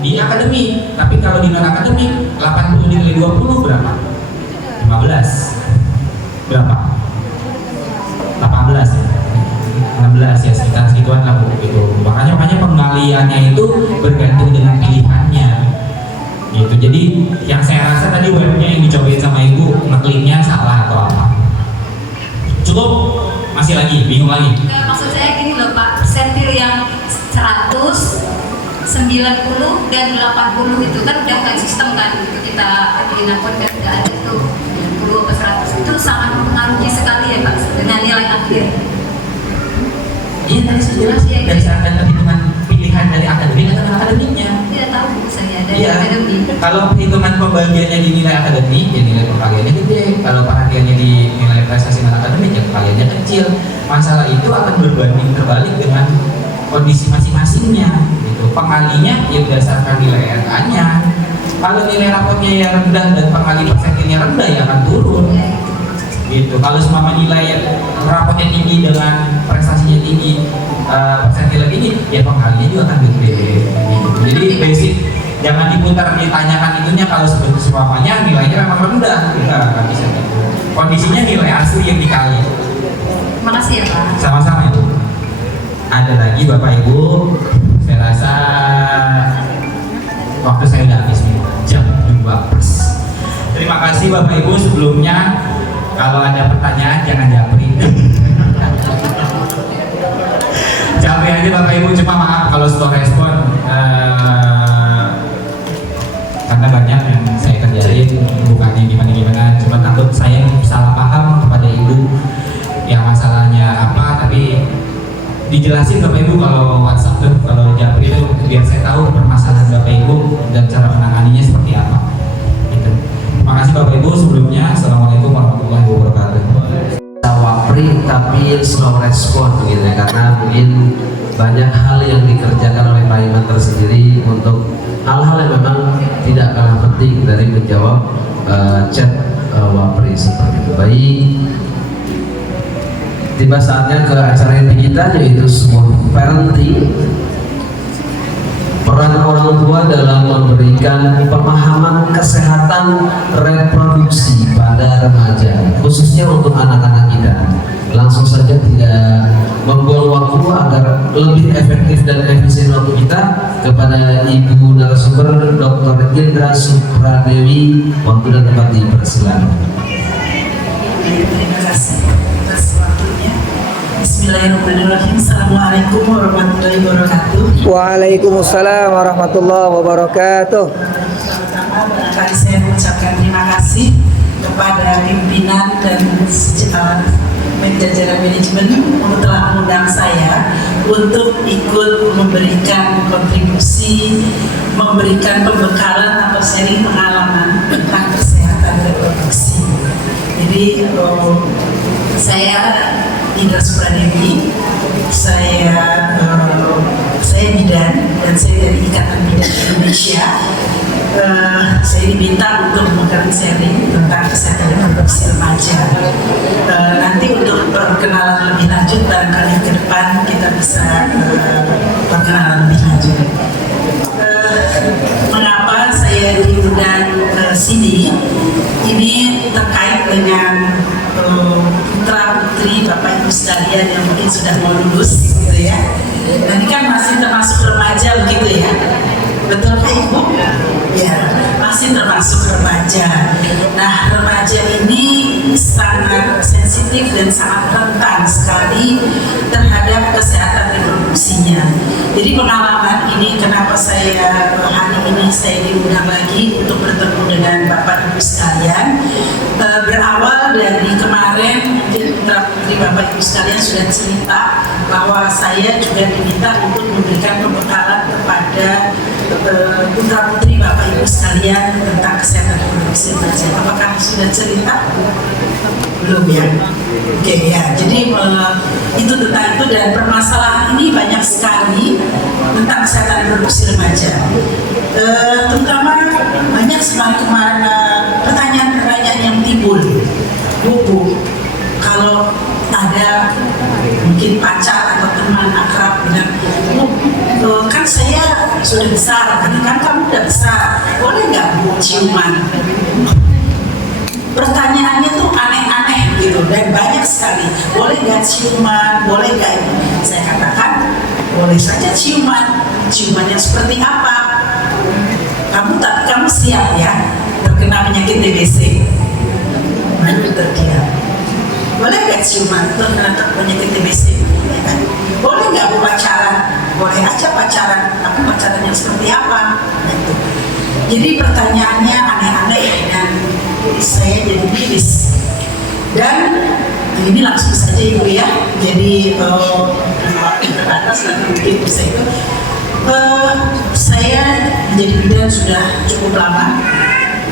di akademik. Tapi kalau di non akademik 80 dikali 20 berapa? 15 berapa? 18 ya? 16 ya, sekitar segituan lah gitu. Makanya pengaliannya itu bergantung dengan pilihannya gitu. Jadi yang saya rasa tadi webnya yang dicobain sama ibu ngekliknya salah atau apa. Cukup? Masih lagi? Bingung lagi? Maksud saya gini loh Pak, persentil yang 100, 90 dan 80 itu kan udah kayak sistem kan, itu kita bikin akun kan udah ada tuh 90 ke 100 itu sangat mempengaruhi sekali ya Pak dengan nilai akhir. Iya, tadi saya jelas ya, berdasarkan perhitungan pilihan dari akademik atau non akademiknya. Tidak tahu buku saya dari Iya, akademik. kalau perhitungan pembagiannya di nilai akademik, ya nilai pembagiannya gede. Kalau perhatiannya di nilai prestasi non akademik, ya pembagiannya kecil. Masalah itu akan berbanding terbalik dengan kondisi masing-masingnya. Gitu. Pengalinya ya berdasarkan nilai RK-nya. Kalau nilai rapotnya yang rendah dan pengali persentilnya rendah, ya akan turun. Gitu. Kalau semua nilai rapotnya tinggi dengan prestasinya tinggi, persentilnya tinggi, ya pengalinya juga akan gede. Gitu. Jadi basic jangan diputar ditanyakan itunya kalau semuanya nilainya memang rendah, nggak bisa gitu. Kondisinya nilai asli yang dikali. Makasih ya Pak. Sama-sama Ibu. Ada lagi Bapak Ibu, saya rasa waktu saya udah habis nih, jam 2 plus. Terima kasih Bapak Ibu sebelumnya. Kalau ada pertanyaan jangan japri. Japri aja Bapak Ibu, cuma maaf kalau slow respon karena banyak yang saya kerjain, bukannya gimana-gimana, cuma takut saya salah paham kepada Ibu yang masalahnya apa, tapi dijelasin Bapak Ibu kalau WhatsApp tuh, kalau japri itu biar saya tahu permasalahan Bapak Ibu dan cara menanganinya seperti apa. Gitu. Terima kasih Bapak Ibu sebelumnya. Assalamualaikum warahmatullahi wabarakatuh. Wapri tapi slow respon gitu ya, karena mungkin banyak hal yang dikerjakan oleh Pak Iman tersendiri untuk hal-hal yang memang tidak kalah penting dari menjawab chat Wapri seperti itu. Baik, tiba saatnya ke acara inti kita, yaitu sebuah parenting, peran orang tua dalam memberikan pemahaman kesehatan reproduksi pada remaja, khususnya untuk anak-anak kita. Langsung saja tidak membuang waktu agar lebih efektif dan efisien waktu kita, kepada Ibu narasumber Dr. Indra Supradewi, waktu dan tempat dipersilakan. Terima kasih atas waktunya. Bismillahirrahmanirrahim. Assalamualaikum warahmatullahi wabarakatuh. Waalaikumsalam warahmatullahi wabarakatuh. Pertama, barangkali saya mengucapkan terima kasih kepada pimpinan dan jajaran manajemen telah mengundang saya untuk ikut memberikan kontribusi, memberikan pembekalan atau sharing pengalaman tentang kesehatan reproduksi. Jadi saya Indra Supradewi, saya bidan dan saya dari Ikatan Bidan Indonesia. Saya diminta untuk memberikan sharing tentang kesehatan reproduksi remaja. Nanti untuk perkenalan lebih lanjut, barangkali ke depan kita bisa perkenalan lebih lanjut. Mengapa saya diundang ke sini? Ini terkait dengan putra putri Bapak Ibu sekalian yang mungkin sudah mau lulus, gitu ya. Dan ini kan masih termasuk remaja, begitu ya. Betul Pak Ibu? Ya, masih termasuk remaja. Nah, remaja ini sangat sensitif dan sangat rentan sekali terhadap kesehatan reproduksinya. Jadi pengalaman ini kenapa saya hari ini saya diundang lagi untuk bertemu dengan Bapak Ibu sekalian, berawal dari kemarin putra putri Bapak Ibu sekalian sudah cerita bahwa saya juga diminta untuk memberikan pembekalan kepada putra putri Bapak Ibu sekalian tentang kesehatan reproduksi remaja. Apakah sudah cerita? Belum ya? Oke ya. Jadi itu tentang itu, dan permasalahan ini banyak sekali tentang kesehatan reproduksi remaja. Terutama banyak sekali kemarin pertanyaan-pertanyaan yang timbul. Bu, kalau ada mungkin pacar atau teman akrab bilang, kan saya sudah besar, kan kamu udah besar, boleh nggak Bu ciuman? Pertanyaannya tuh aneh-aneh gitu dan banyak sekali. Boleh nggak ciuman? Boleh nggak? Saya katakan boleh saja ciuman. Ciuman yang seperti apa? Tapi kamu siap ya terkena penyakit TBC? Baru terdiam. Boleh nggak ciuman terkena penyakit TBC? Boleh nggak Bu pacaran? Boleh aja pacaran. Tapi pacaran yang seperti apa? Gitu. Jadi pertanyaannya aneh-aneh dan saya jadi miris. Dan ini langsung saja Ibu ya. Jadi terbatas dan mungkin bisa itu. Saya menjadi bidan sudah cukup lama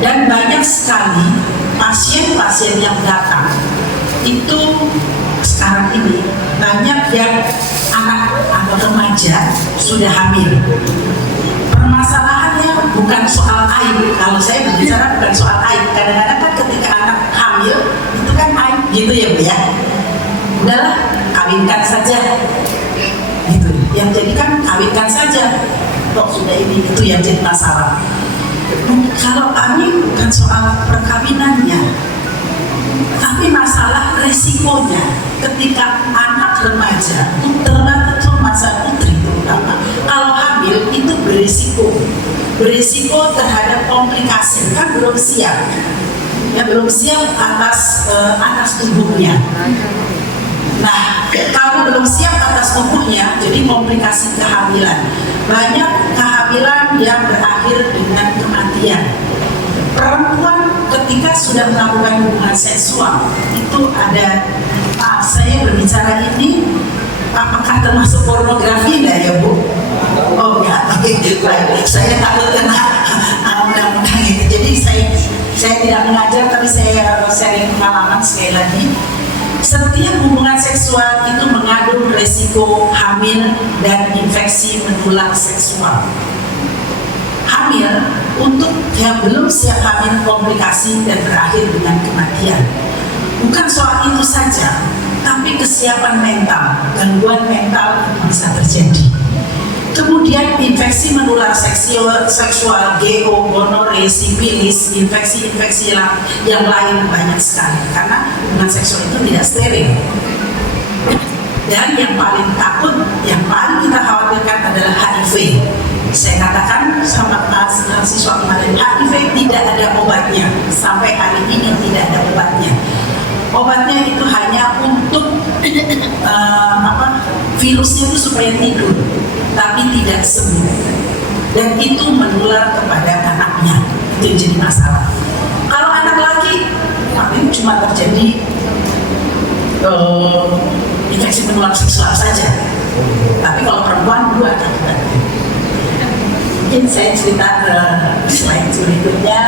dan banyak sekali pasien-pasien yang datang itu sekarang ini banyak yang anak atau remaja sudah hamil. Permasalahannya bukan soal aib. Kalau saya berbicara bukan soal aib. Kadang-kadang kan ketika anak hamil itu kan aib gitu ya Bu ya. Udahlah kawinkan saja. Gitu. Yang jadi kan kawinkan saja. Kok sudah ini itu yang jadi masalah. Kalau kami bukan soal perkawinannya, tapi masalah resikonya ketika anak remaja, masa putri terutama, kalau hamil itu berisiko terhadap komplikasi, kan belum siap, ya belum siap atas tubuhnya. Nah, kalau belum siap atas tubuhnya, jadi komplikasi kehamilan. Banyak kehamilan yang berakhir dengan kematian. Perempuan ketika sudah melakukan hubungan seksual itu ada, saya berbicara ini apakah termasuk pornografi enggak ya Bu? Oh enggak, saya takut kena undang-undang itu. Jadi saya tidak mengajar tapi saya sharing pengalaman sekali lagi. Setiap hubungan seksual itu mengandung resiko hamil dan infeksi menular seksual. Hamil untuk yang belum siap hamil komplikasi dan berakhir dengan kematian. Bukan soal itu saja, tapi kesiapan mental, gangguan mental bisa terjadi. Kemudian infeksi menular seksual, GO, gonore, sifilis, infeksi-infeksi yang lain banyak sekali karena hubungan seksual itu tidak steril. Dan yang paling takut, yang paling kita khawatirkan adalah HIV. Saya katakan sama siswa kemarin, HIV tidak ada obatnya, sampai hari ini tidak ada obatnya. Obatnya itu hanya untuk virusnya itu supaya tidur, tapi tidak sembuh. Dan itu menular kepada anaknya, itu jadi masalah. Kalau anak laki, paling cuma terjadi infeksi menular seksual saja. Tapi kalau perempuan dua kan. Mungkin saya cerita ke slide berikutnya.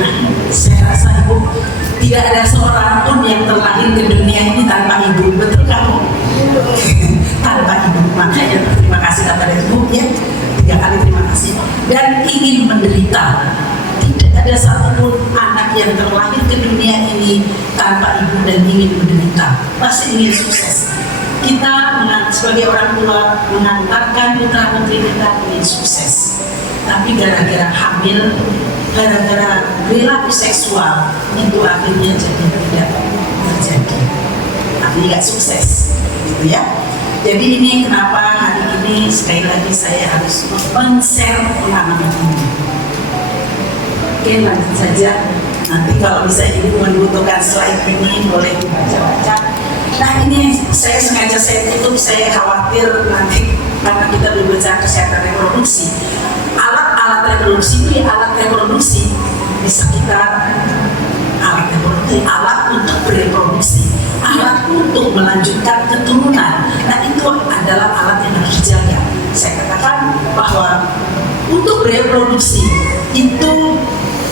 Nah, saya rasa Ibu tidak ada seorang pun yang terlahir ke dunia ini tanpa ibu, betul kamu? Tanpa ibu, makanya terima kasih kepada Ibu ya, 3 kali terima kasih. Dan ingin menderita, tidak ada satupun anak yang terlahir ke dunia ini tanpa ibu dan ingin menderita, pasti ingin sukses. Kita sebagai orang tua mengantarkan putra putri kita ingin sukses, tapi gara-gara hamil, gara-gara perilaku seksual itu akhirnya jadi tidak terjadi, akhirnya nggak sukses, gitu ya. Jadi ini kenapa hari ini sekali lagi saya harus men-share pengalaman ini. Oke, lanjut saja. Nanti kalau bisa Ibu membutuhkan slide ini boleh dibaca-baca. Nah ini saya sengaja saya tutup, saya khawatir nanti karena kita berbicara kesehatan reproduksi. Alat reproduksi itu ya alat reproduksi di sekitar alat reproduksi, alat untuk bereproduksi, alat untuk melanjutkan keturunan. Nah itu adalah alat yang harus dijaga. Saya katakan bahwa untuk bereproduksi itu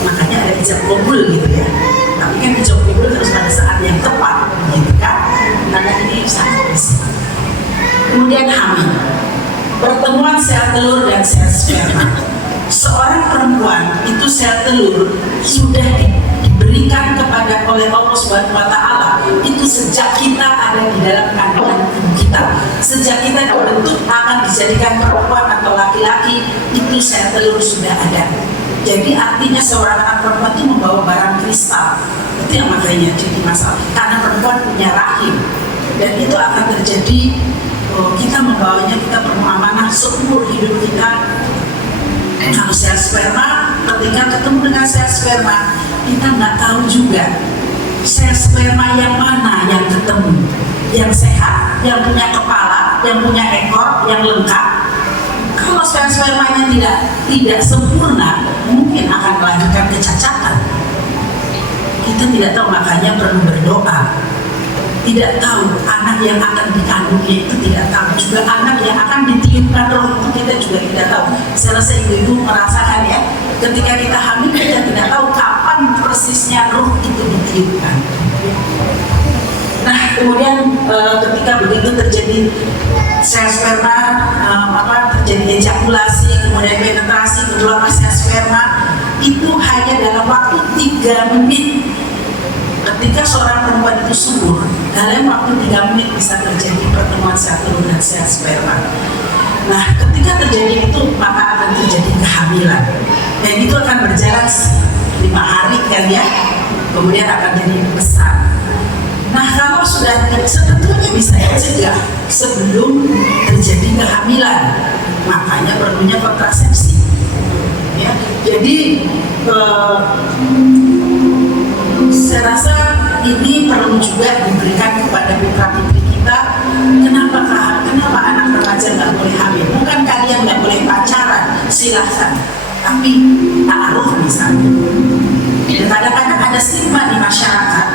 makanya ada ijab kabul gitu ya. Tapi kan ijab kabul harus pada saat yang tepat, gitu kan? Karena ini sangat bersifat. Kemudian hamil. pertemuan sel telur dan sel sperma. Seorang perempuan itu sel telur sudah diberikan kepada oleh Allah Subhanahu wa taala itu sejak kita ada di dalam kandungan ibu kita. Sejak kita dibentuk akan dijadikan perempuan atau laki-laki, itu sel telur sudah ada. Jadi artinya seorang anak perempuan itu membawa barang kristal. Itu yang makanya jadi masalah. Karena perempuan punya rahim dan itu akan terjadi. Kita membawanya, kita bermuamalah seumur hidup kita. Kalau sel sperma, ketika ketemu dengan sel sperma, kita nggak tahu juga sel sperma yang mana yang ketemu, yang sehat, yang punya kepala, yang punya ekor, yang lengkap. Kalau sel spermanya tidak sempurna, mungkin akan melahirkan kecacatan. Kita tidak tahu, makanya perlu berdoa. Tidak tahu anak yang akan dikandungnya itu tidak tahu, juga anak yang akan ditiupkan roh itu kita juga tidak tahu. Saya rasa ibu-ibu merasakan ya, ketika kita hamil kita tidak tahu kapan persisnya roh itu ditiupkan. Nah kemudian ketika begitu terjadi sel sperma, terjadi ejakulasi, kemudian penetrasi, keluar sel sperma, itu hanya dalam waktu 3 menit. Ketika seorang perempuan itu subur, dalam waktu 3 menit bisa terjadi pertemuan sel telur dan sel sperma. Nah, ketika terjadi itu, maka akan terjadi kehamilan. Dan itu akan berjalan 5 hari kan ya, kemudian akan jadi besar. Nah, kalau sudah sebetulnya bisa dicegah sebelum terjadi kehamilan, makanya perlunya kontrasepsi. Ya, jadi saya rasa ini perlu juga diberikan kepada putra-putri kita. Kenapa anak remaja nggak boleh hamil? Bukan kalian nggak boleh pacaran, silahkan. Tapi ta'aruf misalnya. Kadang-kadang ada stigma di masyarakat.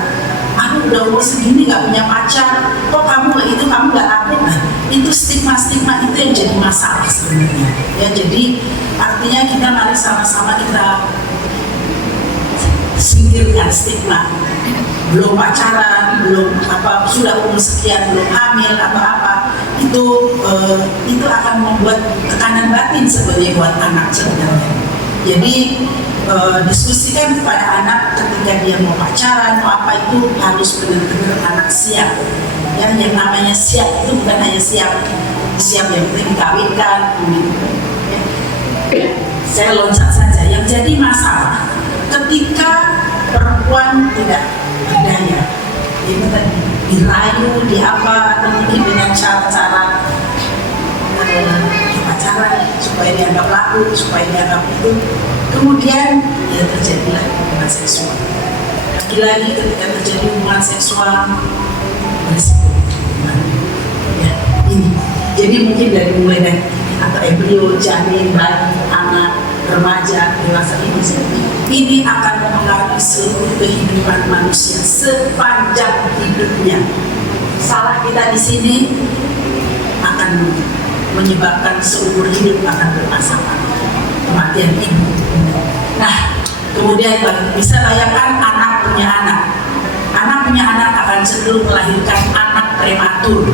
Aku udah umur segini nggak punya pacar, kok kamu nggak laku? Nah, itu stigma-stigma itu yang jadi masalah sebenarnya. Ya, jadi artinya kita mari sama-sama kita singkirkan stigma. Belum pacaran, belum sudah umur sekian belum hamil apa itu akan membuat tekanan batin sebenarnya buat anak sebenarnya. Jadi diskusikan kepada anak ketika dia mau pacaran mau apa itu harus benar-benar anak siap. Ya, yang namanya siap itu bukan hanya siap yang penting dikawinkan. Saya loncat saja. Yang jadi masalah ketika perempuan tidak berdaya, itu tadi dirayu, atau mungkin dengan cara-cara pacaran supaya dianggap laku, supaya dianggap itu, kemudian ya terjadilah hubungan seksual. Lagi-lagi ketika terjadi hubungan seksual berisiko. Ya, ini. Jadi mungkin mulai dari atau embrio, janin, bayi, anak, remaja, dewasa ini akan mempengaruhi seluruh kehidupan manusia sepanjang hidupnya. Salah kita di sini akan menyebabkan seumur hidup akan bermasalah, kematian ibu. Nah, kemudian bisa bayangkan anak punya anak akan cenderung melahirkan anak prematur.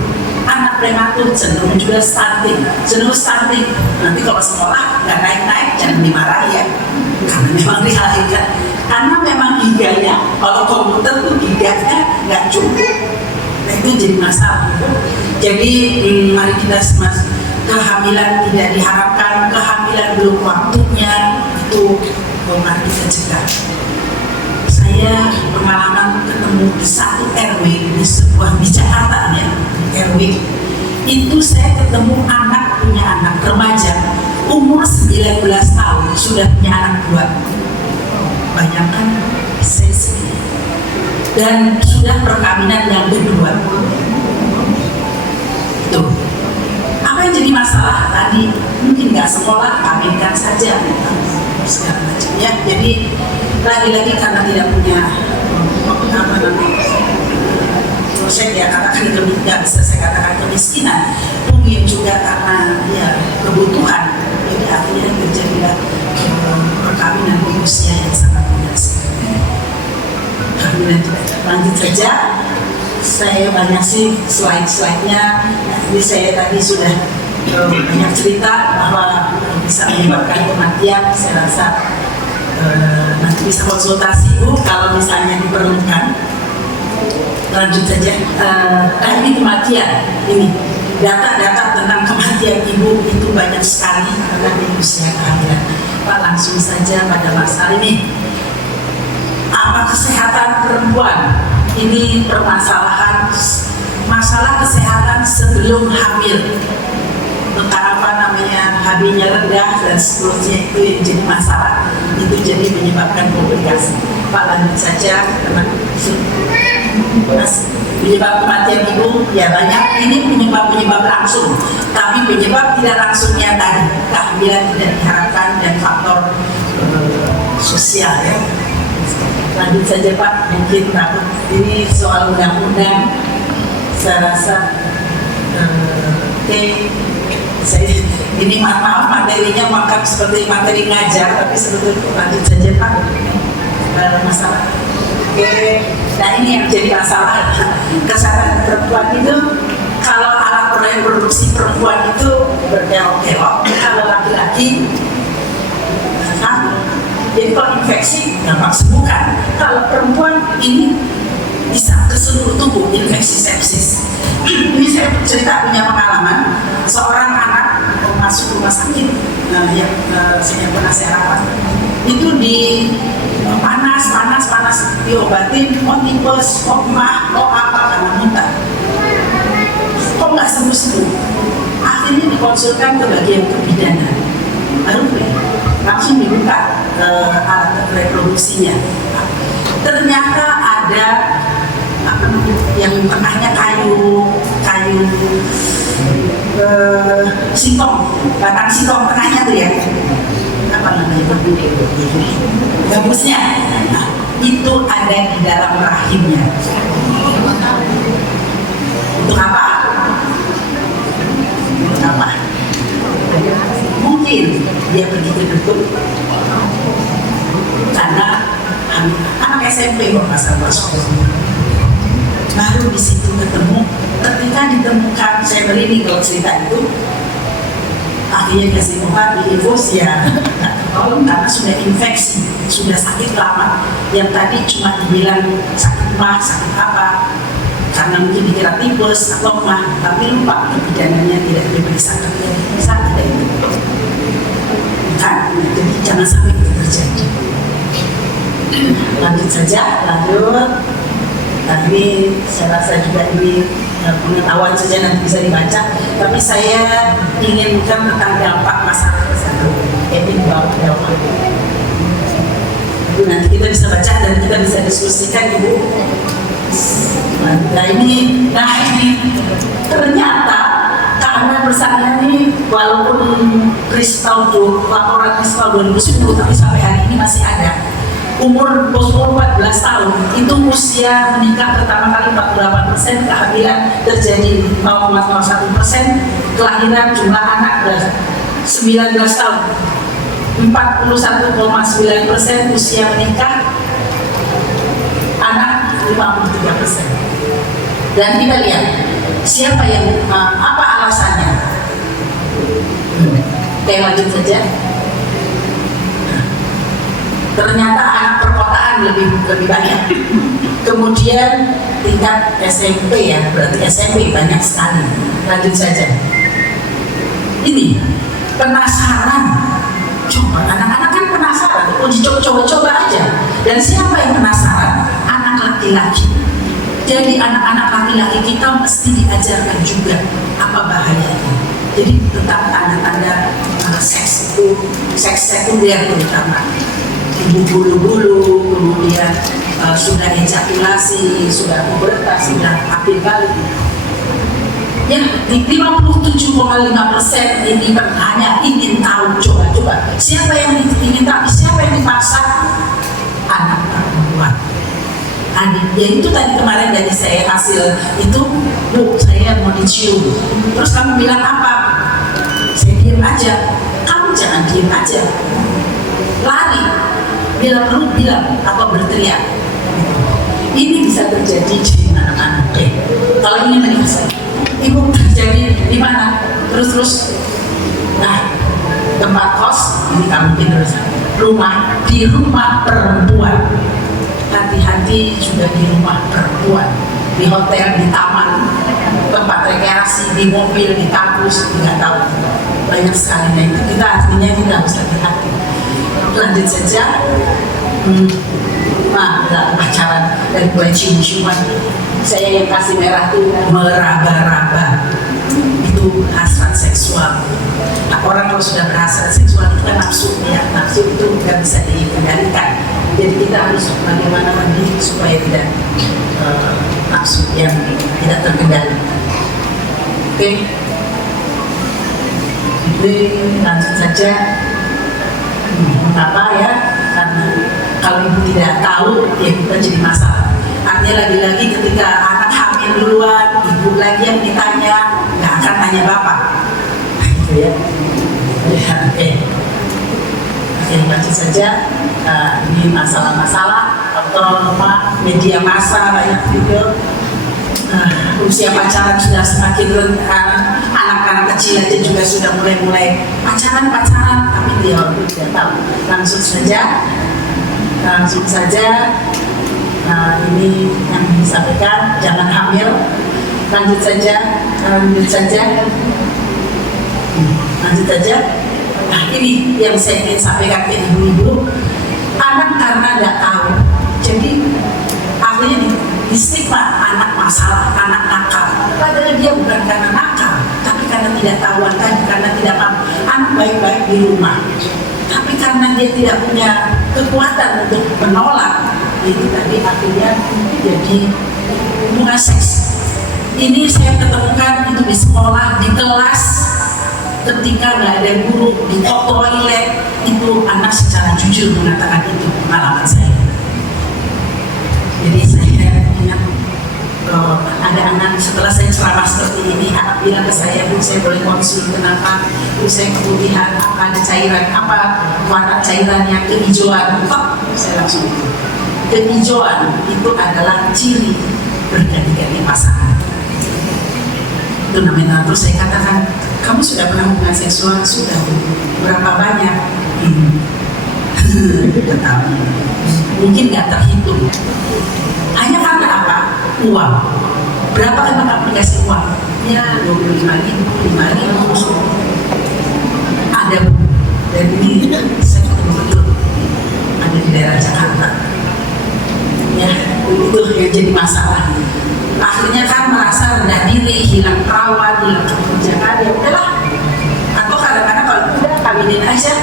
Anak prematur cenderung juga stunting. Nanti kalau sekolah nggak naik jangan dimarahi ya, karena memang dilahirkan. Karena memang giganya, kalau komputer tuh giganya nggak cukup. Nah, itu jadi masalah. Jadi mari kita kehamilan tidak diharapkan, kehamilan belum waktunya, itu mari kita cegah. Saya pengalaman ketemu di satu RW di Jakarta ya, RW itu saya ketemu punya anak remaja umur 19 tahun sudah punya anak 2. Bayangkan saya sendiri, dan sudah perkawinan yang kedua. Tuh, apa yang jadi masalah tadi? Mungkin nggak sekolah, kawinkan saja segala macam ya. Jadi lagi-lagi karena tidak punya saya katakan nggak bisa saya katakan kemiskinan, mungkin juga karena ya kebutuhan, jadi akhirnya terjadilah perkawinan di usia yang sangat muda. Lanjut saja, saya banyak sih slide-nya. Jadi saya tadi sudah banyak cerita bahwa bisa menyebabkan kematian. Saya rasa nanti bisa konsultasi Bu kalau misalnya diperlukan. Lanjut saja. Ini kematian, ini data-data tentang kematian ibu itu banyak sekali karena di usia kehamilan. Pak, langsung saja pada masalah ini. Apa kesehatan perempuan? Ini permasalahan masalah kesehatan sebelum hamil. Tentang apa namanya HB-nya rendah dan seterusnya itu yang jadi masalah, itu jadi menyebabkan komplikasi. Pak, lanjut saja karena penyebab kematian ibu ya banyak. Ini penyebab langsung, tapi penyebab tidak langsungnya tadi kehamilan tidak diharapkan dan faktor sosial ya. Lanjut saja Pak, mungkin takut ini soal undang-undang. Saya rasa saya ini maaf materinya makan seperti materi ngajar, tapi sebetulnya lanjut saja Pak. Masalah. Nah ini yang jadi masalah kesehatan perempuan itu. Kalau alat reproduksi perempuan itu berkelok-kelok, kalau laki-laki jadi kalau infeksi gampang sembuhkan. Kalau perempuan ini bisa ke seluruh tubuh, infeksi sepsis. Ini saya cerita punya pengalaman. Seorang anak masuk rumah sakit yang saya pernah saya rawat itu di panas diobatin, tipes, mah, apa karena muntah. Kok nggak sembuh? Akhirnya dikonsulkan ke bagian kebidanan. Baru langsung dibuka alat reproduksinya. Ternyata ada yang tengahnya kayu singkong, batang singkong tengahnya tuh ya, apa namanya, gabusnya. Nah, itu ada di dalam rahimnya. Untuk apa? Mungkin dia pergi ke dukun karena anak SMP kok masuk. Baru di situ ketemu. Ketika ditemukan, saya merinding kalau cerita itu. Akhirnya dikasih obat, diinfus ya nggak tertolong karena sudah infeksi, sudah sakit lama. Yang tadi cuma dibilang sakit mah, sakit apa, karena mungkin dikira tipes atau mah, tapi lupa kebidanannya tidak diperiksa, tidak itu. Kan? Jadi jangan sampai itu terjadi. Lanjut saja, Tapi saya rasa juga ini pengetahuan saja nanti bisa dibaca. Tapi saya inginkan tentang dampak masalah kesehatan. Ini dampak. Nanti kita bisa baca dan kita bisa diskusikan, Ibu. Nah ini ternyata karena bersama ini walaupun laporan Kristal 2010 tapi sampai hari ini masih ada. Umur 14 tahun itu usia menikah pertama kali 48%, kehamilan terjadi 0,01%, kelahiran jumlah anak 19 tahun 41,9%, usia menikah anak 53%. Dan kita lihat siapa yang apa alasannya. Oke, lanjut saja. Ternyata anak perkotaan lebih banyak. Kemudian tingkat SMP ya, berarti SMP banyak sekali. Lanjut saja. Ini penasaran. Coba anak-anak kan penasaran, coba aja. Dan siapa yang penasaran? Anak laki-laki. Jadi anak-anak laki-laki kita mesti diajarkan juga apa bahayanya. Jadi tentang tanda-tanda seks itu, seks sekunder terutama. Ibu bulu-bulu, kemudian sudah ejakulasi, sudah pubertas, sudah hampir balik. Ya, di 57,5% ini hanya ingin tahu, coba. Siapa yang ingin tahu? Siapa yang dipaksa? Anak perempuan. Adik, ya itu tadi kemarin dari saya hasil itu, Bu, saya mau dicium. Terus kamu bilang apa? Saya diam aja. Kamu jangan diam aja. Lari. Bila perlu bilang atau berteriak. Ini bisa terjadi di anak-anak. Kalau ini menikah, ibu terjadi di mana? Terus nah, tempat kos ini kami terus di rumah perempuan. Hati-hati juga di rumah perempuan, di hotel, di taman, tempat rekreasi, di mobil, di kampus, nggak tahu, banyak sekali. Nah itu kita artinya kita harus hati-hati. Lanjut saja. Dalam pacaran dari mulai cium-ciuman, saya yang kasih merah tuh meraba-raba, itu hasrat seksual. Nah, orang kalau sudah berhasrat seksual itu kan nafsu, ya nafsu itu nggak bisa dikendalikan. Jadi kita harus bagaimana mendidik supaya tidak nafsu yang tidak terkendali. Oke, jadi lanjut saja. Mengapa ya? Karena kalau ibu tidak tahu, ya kita jadi masalah. Artinya lagi-lagi ketika anak hamil duluan, ibu lagi yang ditanya, nggak akan tanya bapak. Gitu ya. Oke, lanjut saja. Ini masalah-masalah atau media massa banyak video. Usia pacaran sudah semakin rentan, anak-anak kecil aja juga sudah mulai pacaran, tapi dia tidak tahu. Langsung saja. Ini yang disampaikan, jangan hamil. Lanjut saja. Nah ini yang saya ingin sampaikan ke ibu-ibu. Anak karena tidak tahu, jadi akhirnya di stigma anak masalah, anak nakal. Padahal dia bukan karena nakal, tapi karena tidak tahuan tadi, karena tidak paham. Anak baik-baik di rumah, tapi karena dia tidak punya kekuatan untuk menolak, itu tadi akhirnya jadi hubungan seks. Ini saya ketemukan itu di sekolah, di kelas, ketika nggak ada guru, di toilet, itu anak secara jujur mengatakan itu pengalaman saya. Jadi saya ingat ada anak setelah saya ceramah seperti ini, anak bilang ke saya, Bu saya boleh konsul kenapa? Bu saya keputihan, apa ada cairan, apa warna cairannya kehijauan? Saya langsung kehijauan itu adalah ciri berganti-ganti pasangan. Itu namanya. Terus saya katakan, kamu sudah pernah hubungan seksual? Sudah. Berapa banyak? Betul. Mungkin nggak terhitung. Hanya karena apa? Uang. Berapa kan kamu dikasih uang? Ya 25.000, 5.000. Ada. Dan ini saya ketemu betul. Ada di daerah Jakarta. Ya, itu yang jadi masalah. Akhirnya kan merasa rendah diri, hilang perawan, hilang kepercayaan, ya udahlah. Atau kadang-kadang kalau udah kawinin aja,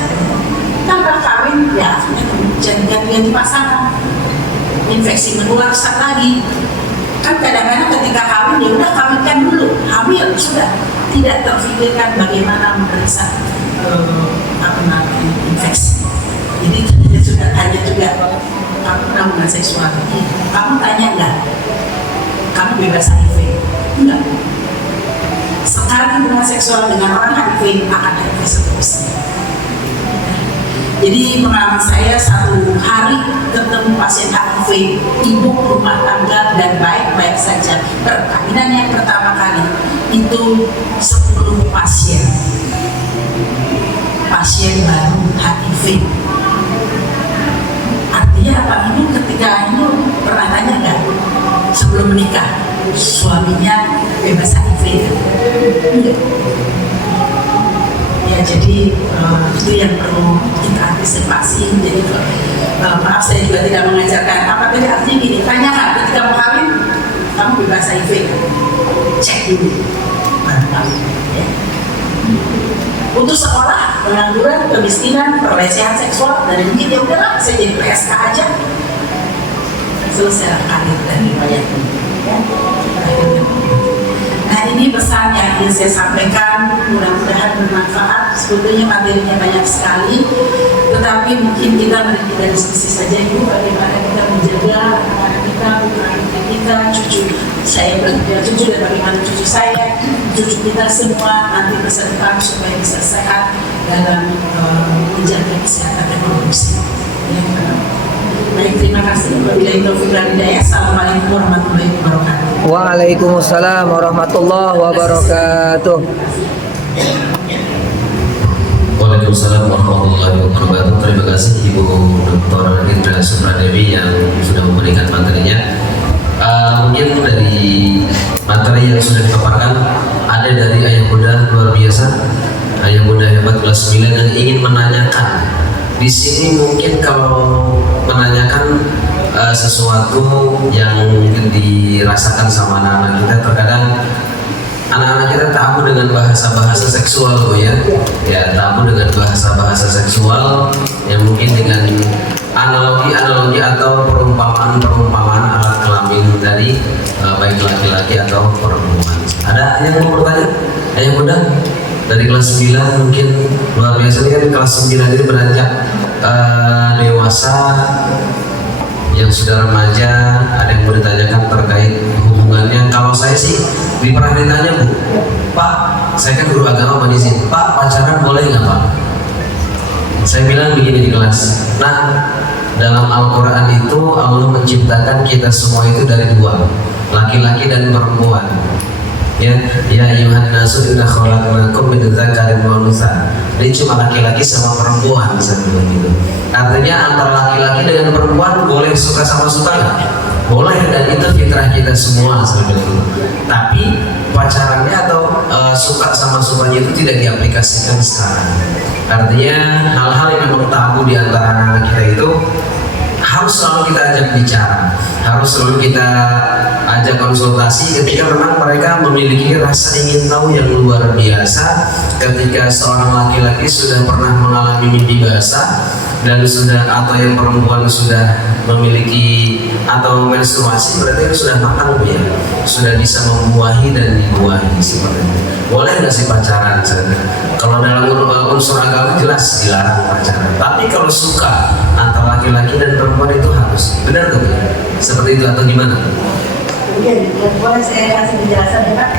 tambah kawin, ya akhirnya jadi ganti pasangan, infeksi menular rusak lagi. Kan kadang-kadang ketika kawin, ya udah kawinkan dulu, hamil sudah, tidak terfikirkan bagaimana memeriksa infeksi. Jadi sudah tanya juga, kamu pernah hubungan seksual? Kamu tanya enggak? Kamu bebas HIV? Enggak. Sekali hubungan seksual dengan orang HIV akan HIV seterusnya. Jadi pengalaman saya satu hari ketemu pasien HIV, ibu rumah tangga dan baik-baik saja. Perkawinan yang pertama kali itu 10 pasien baru HIV. Artinya apa? Ibu ketika itu pernah tanya nggak sebelum menikah suaminya bebas HIV? Enggak. Ya jadi itu yang perlu kita antisipasi. Jadi maaf saya juga tidak mengajarkan apa tadi, artinya gini, tanyakan ketika mau kawin kamu bebas HIV, cek dulu baru ya. Untuk sekolah, pengangguran, kemiskinan, pelecehan seksual, dan mungkin ya udahlah saya jadi PSK aja, selesai karir dan riwayat ya. Nah ini pesan yang ingin saya sampaikan, mudah-mudahan bermanfaat. Sebetulnya materinya banyak sekali, tetapi mungkin kita beri diskusi saja ibu, bagaimana kita menjaga anak-anak kita, putra-putri kita, cucu saya bertiga cucu dan bagaimana cucu saya, cucu kita semua nanti masa depan supaya bisa sehat dalam menjaga kesehatan reproduksi. Baik, terima kasih. Wabillahi taufiq wal hidayah. Assalamualaikum warahmatullahi wabarakatuh. Waalaikumsalam warahmatullahi wabarakatuh. Waalaikumsalam warahmatullahi wabarakatuh. Terima kasih Ibu Dr. Indra Supradewi yang sudah memberikan materinya. Mungkin dari materi yang sudah dipaparkan ada dari Ayah Bunda luar biasa, Ayah Bunda hebat kelas 9 yang ingin menanyakan. Di sini mungkin kalau menanyakan sesuatu yang mungkin dirasakan sama anak-anak kita, terkadang anak-anak kita tabu dengan bahasa-bahasa seksual ya, tabu dengan bahasa-bahasa seksual yang mungkin dengan analogi-analogi atau perumpamaan alat kelamin dari baik laki-laki atau perempuan. Ada yang mau bertanya? Ayah Bunda dari kelas 9 mungkin luar biasa. Ini kan kelas 9 ini beranjak dewasa, yang sudah remaja. Ada yang mau ditanyakan terkait hubungannya. Kalau saya sih pernah ditanya, Bu, Pak, saya kan guru agama di sini, Pak, pacaran boleh nggak, Pak? Saya bilang begini di kelas. Nah, dalam Al-Quran itu Allah menciptakan kita semua itu dari dua, laki-laki dan perempuan. Ya ayuhan nasu inna khalaqnakum min dzakarin wa unsa. Ini cuma laki-laki sama perempuan, bisa bilang gitu. Artinya antara laki-laki dengan perempuan boleh suka sama suka nggak? Boleh, dan itu fitrah kita semua sebenarnya itu. Tapi pacarannya atau suka sama sukanya itu tidak diaplikasikan sekarang. Artinya hal-hal yang memang tabu di antara anak kita itu harus selalu kita ajak bicara, harus selalu kita ajak konsultasi ketika memang mereka memiliki rasa ingin tahu yang luar biasa. Ketika seorang laki-laki sudah pernah mengalami mimpi basah dan sudah, atau yang perempuan sudah memiliki atau menstruasi, berarti itu sudah matang, Bu, ya, sudah bisa membuahi dan dibuahi seperti itu. Boleh nggak sih pacaran? Kalau dalam unsur agama jelas dilarang pacaran, tapi kalau suka antara laki-laki dan perempuan itu harus, benar tuh, seperti itu atau gimana? Iya, boleh saya kasih penjelasan ya, Pak.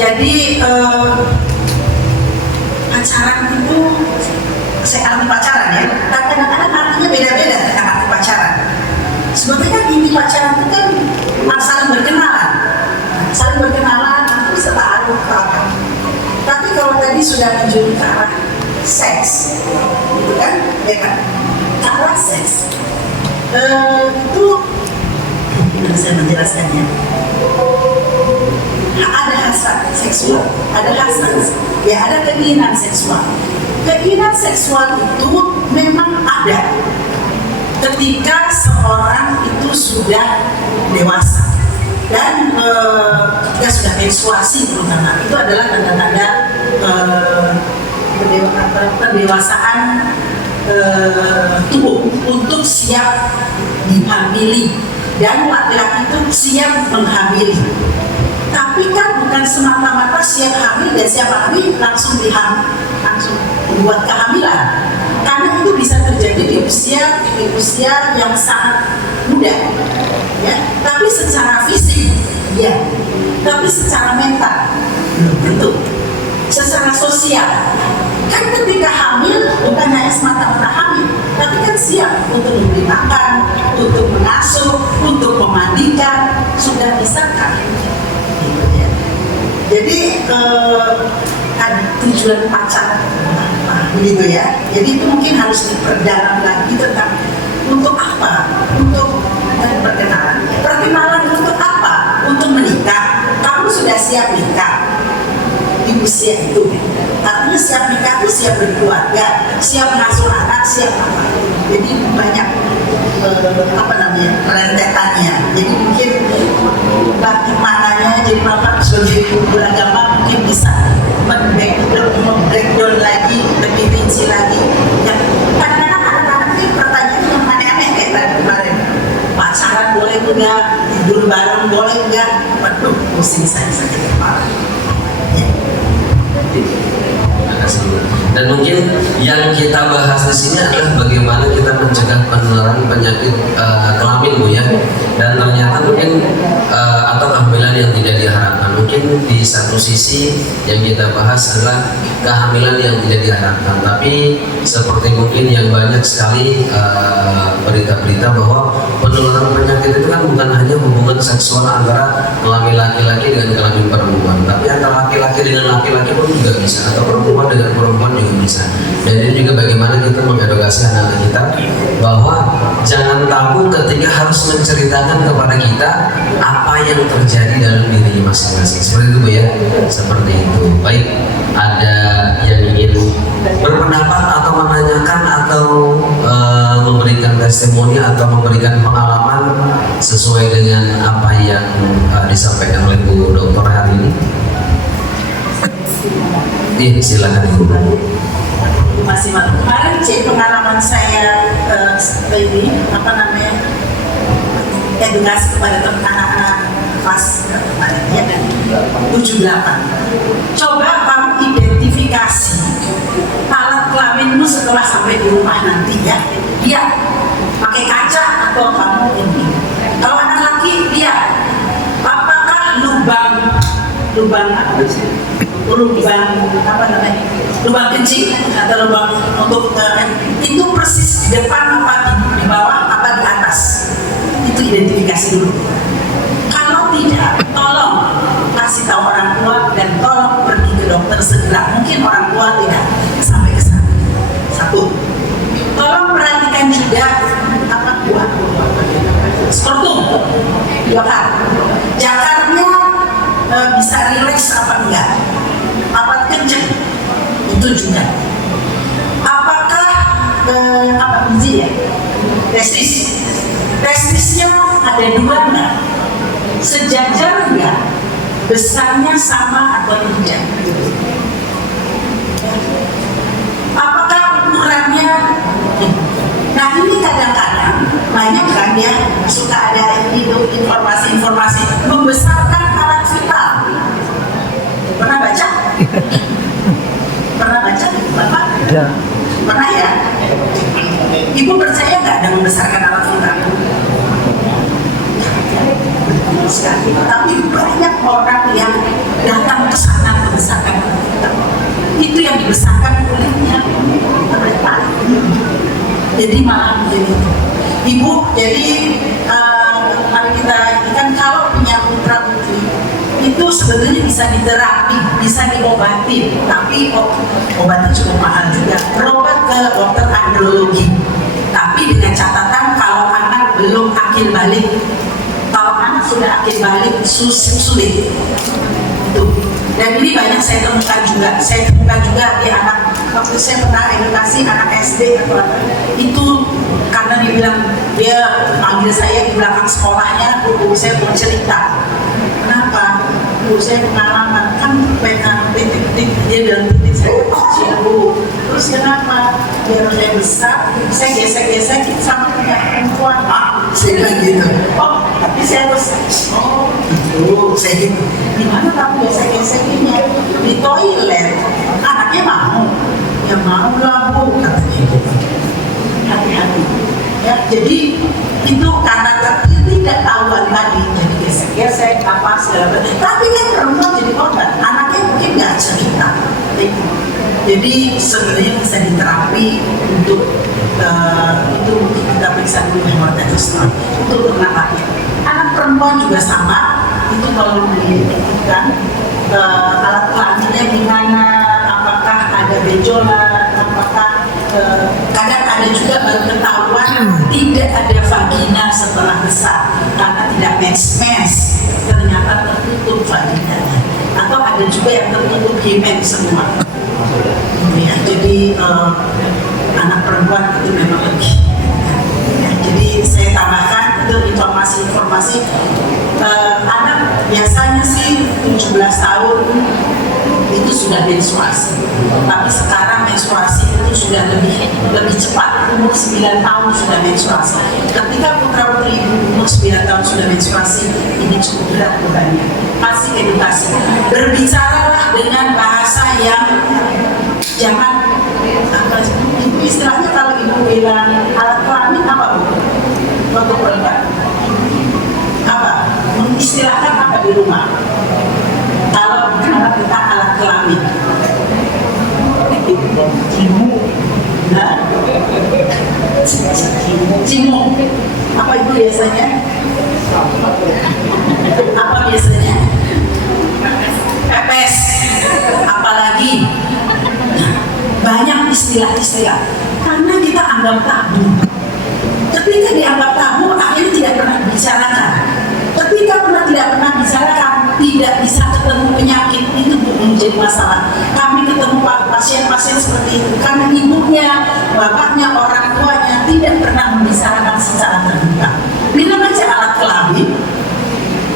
Jadi pacaran itu, saya arti pacaran ya, tapi kadang-kadang artinya beda-beda dengan arti pacaran. Sebetulnya kan inti pacaran itu kan saling berkenalan, saling berkenalan, itu bisa taruh ke apa. Tapi kalau tadi sudah menuju ke arah seks, gitu kan, ya kan, ke arah seks, itu gimana saya menjelaskannya? Ada hasrat seksual, ada hasrat, ya ada keinginan seksual. Keinginan seksual itu memang ada ketika seorang itu sudah dewasa dan ketika sudah menstruasi, terutama itu adalah tanda-tanda pendewasaan tubuh untuk siap dihamili, dan laki-laki itu siap menghamili. Tapi kan bukan semata-mata siap hamil dan siap hamil langsung membuat kehamilan, karena itu bisa terjadi di usia yang sangat muda, ya. Tapi secara fisik, ya. Tapi secara mental belum tentu. Secara sosial, kan ketika hamil bukan hanya semata-mata hamil, tapi kan siap untuk memberi makan, untuk mengasuh, untuk memandikan, sudah bisa kan? Jadi ada tujuan pacaran begitu ya. Jadi itu mungkin harus diperdalam lagi tentang untuk apa? Untuk perkenalan untuk apa? Untuk menikah. Kamu sudah siap nikah di usia itu. Artinya siap nikah itu siap berkeluarga, siap mengasuh anak, siap apa? Jadi banyak rentetannya. Jadi mungkin maknanya jadi bapak sebagai guru agama mungkin bisa breakdown lagi, lebih rinci lagi. Yang kadang-kadang anak-anak ini pertanyaan yang aneh-aneh kayak tadi kemarin, pacaran boleh enggak, tidur bareng boleh enggak? Waduh, pusing saya sakit kepala. Dan mungkin yang kita bahas di sini adalah bagaimana kita mencegah penularan penyakit kelamin, Bu, ya. Dan ternyata mungkin atau kehamilan kehamilan yang tidak diharapkan. Mungkin di satu sisi yang kita bahas adalah kehamilan yang tidak diharapkan, tapi seperti mungkin yang banyak sekali berita-berita bahwa penularan penyakit itu kan bukan hanya hubungan seksual antara kelamin laki-laki dengan kelamin perempuan, tapi antara laki-laki dengan laki-laki pun juga bisa, atau perempuan dengan perempuan juga bisa. Dan ini juga bagaimana kita mengedukasi anak-anak kita bahwa jangan tabu ketika harus menceritakan kepada kita apa yang terjadi dalam dirinya masing-masing. Seperti itu Bu ya, seperti itu. Baik, ada yang ingin berpendapat atau menanyakan atau memberikan testimoni atau memberikan pengalaman sesuai dengan apa yang disampaikan oleh Bu Dokter hari ini? Iya, silakan Bu. Masih kemarin pengalaman saya ini edukasi kepada anak-anak kelas ya kan 78. Coba kamu identifikasi alat kelaminmu setelah sampai di rumah nanti ya. Dia pakai kaca atau kamu ini. Kalau anak laki dia apakah lubang lubang kecil atau lubang untuk itu persis di depan apa di bawah apa di atas, itu identifikasi dulu. Kalau tidak, tolong kasih tahu orang tua dan tolong pergi ke dokter segera. Mungkin orang tua tidak sampai ke sana. Satu, tolong perhatikan juga apa buah skortum bakar jakarnya bisa rileks apa enggak, apa kenceng itu juga. Apakah apa biji ya, testisnya ada dua enggak, sejajar enggak, besarnya sama atau tidak, apakah ukurannya. Nah ini kadang-kadang banyak kan ya suka ada informasi-informasi membesarkan alat vital. Pernah baca? Pernah baca Bapak? Ya. Pernah ya? Ibu percaya nggak dengan membesarkan alat vital? Sekali. Tapi banyak orang yang datang ke sana membesarkan alat vital. Itu yang dibesarkan kulitnya mereka. Jadi malah jadi Ibu, jadi mari kita kan kalau punya putra putri itu sebetulnya bisa diterapi, bisa diobati, tapi obatnya cukup mahal juga. Berobat ke dokter andrologi, tapi dengan catatan kalau anak belum akil balik. Kalau anak sudah akil balik sulit itu. Dan ini banyak saya temukan juga. Saya temukan juga di anak, waktu saya pernah edukasi anak SD atau apa, itu karena dibilang dia panggil saya di belakang sekolahnya, Bu saya mau cerita. Kenapa? Bu saya pengalaman kan pena titik-titik, dia bilang titik saya kecil Bu. Terus kenapa? Biar saya besar, saya gesek-gesek sama kayak perempuan. Saya bilang gitu. Oh, tapi saya besar. Oh, gitu. Saya gitu. Gimana kamu gesek-gesekinya? Di toilet. Anaknya mau. Ya mau lah Bu, katanya gitu. Hati-hati. Ya, jadi itu karena tidak tahuan tadi, jadi gesek-gesek apa segala macam. Tapi kan perempuan jadi korban, anaknya mungkin nggak cerita. Jadi sebenarnya bisa diterapi untuk itu mungkin kita periksa dulu hematotestosteron untuk ternapaknya. Anak perempuan juga sama, itu kalau diperhatikan alat kelaminnya gimana, apakah ada benjolan, apakah kadang ada juga baru ketahuan tidak ada vagina setelah besar karena tidak mens, ternyata tertutup vaginanya, atau ada juga yang tertutup himen semua. Ya, jadi anak perempuan itu memang lebih. Ya, jadi saya tambahkan itu informasi anak biasanya sih 17 tahun itu sudah menstruasi, tapi sekarang menstruasi itu sudah lebih cepat, umur 9 tahun sudah menstruasi. Ketika putra putri ibu umur 9 tahun sudah menstruasi, ini cukup berat bebannya. Masih edukasi, berbicaralah dengan bahasa yang jangan apa ibu istilahnya, kalau ibu bilang alat kelamin apa Bu? Untuk perempuan apa? Mengistilahkan apa di rumah? Cimung. Apa itu biasanya? Apa biasanya? Pepes. Apalagi banyak istilah-istilah karena kita anggap tabu. Ketika dianggap tabu, akhirnya tidak pernah dibicarakan. Ketika tidak pernah bicarakan, tidak bisa ketemu penyakit itu menjadi masalah. Kami ketemu pasien-pasien seperti itu karena ibunya, bapaknya, orang tuanya tidak pernah membicarakan secara terbuka. Bilang aja alat kelamin.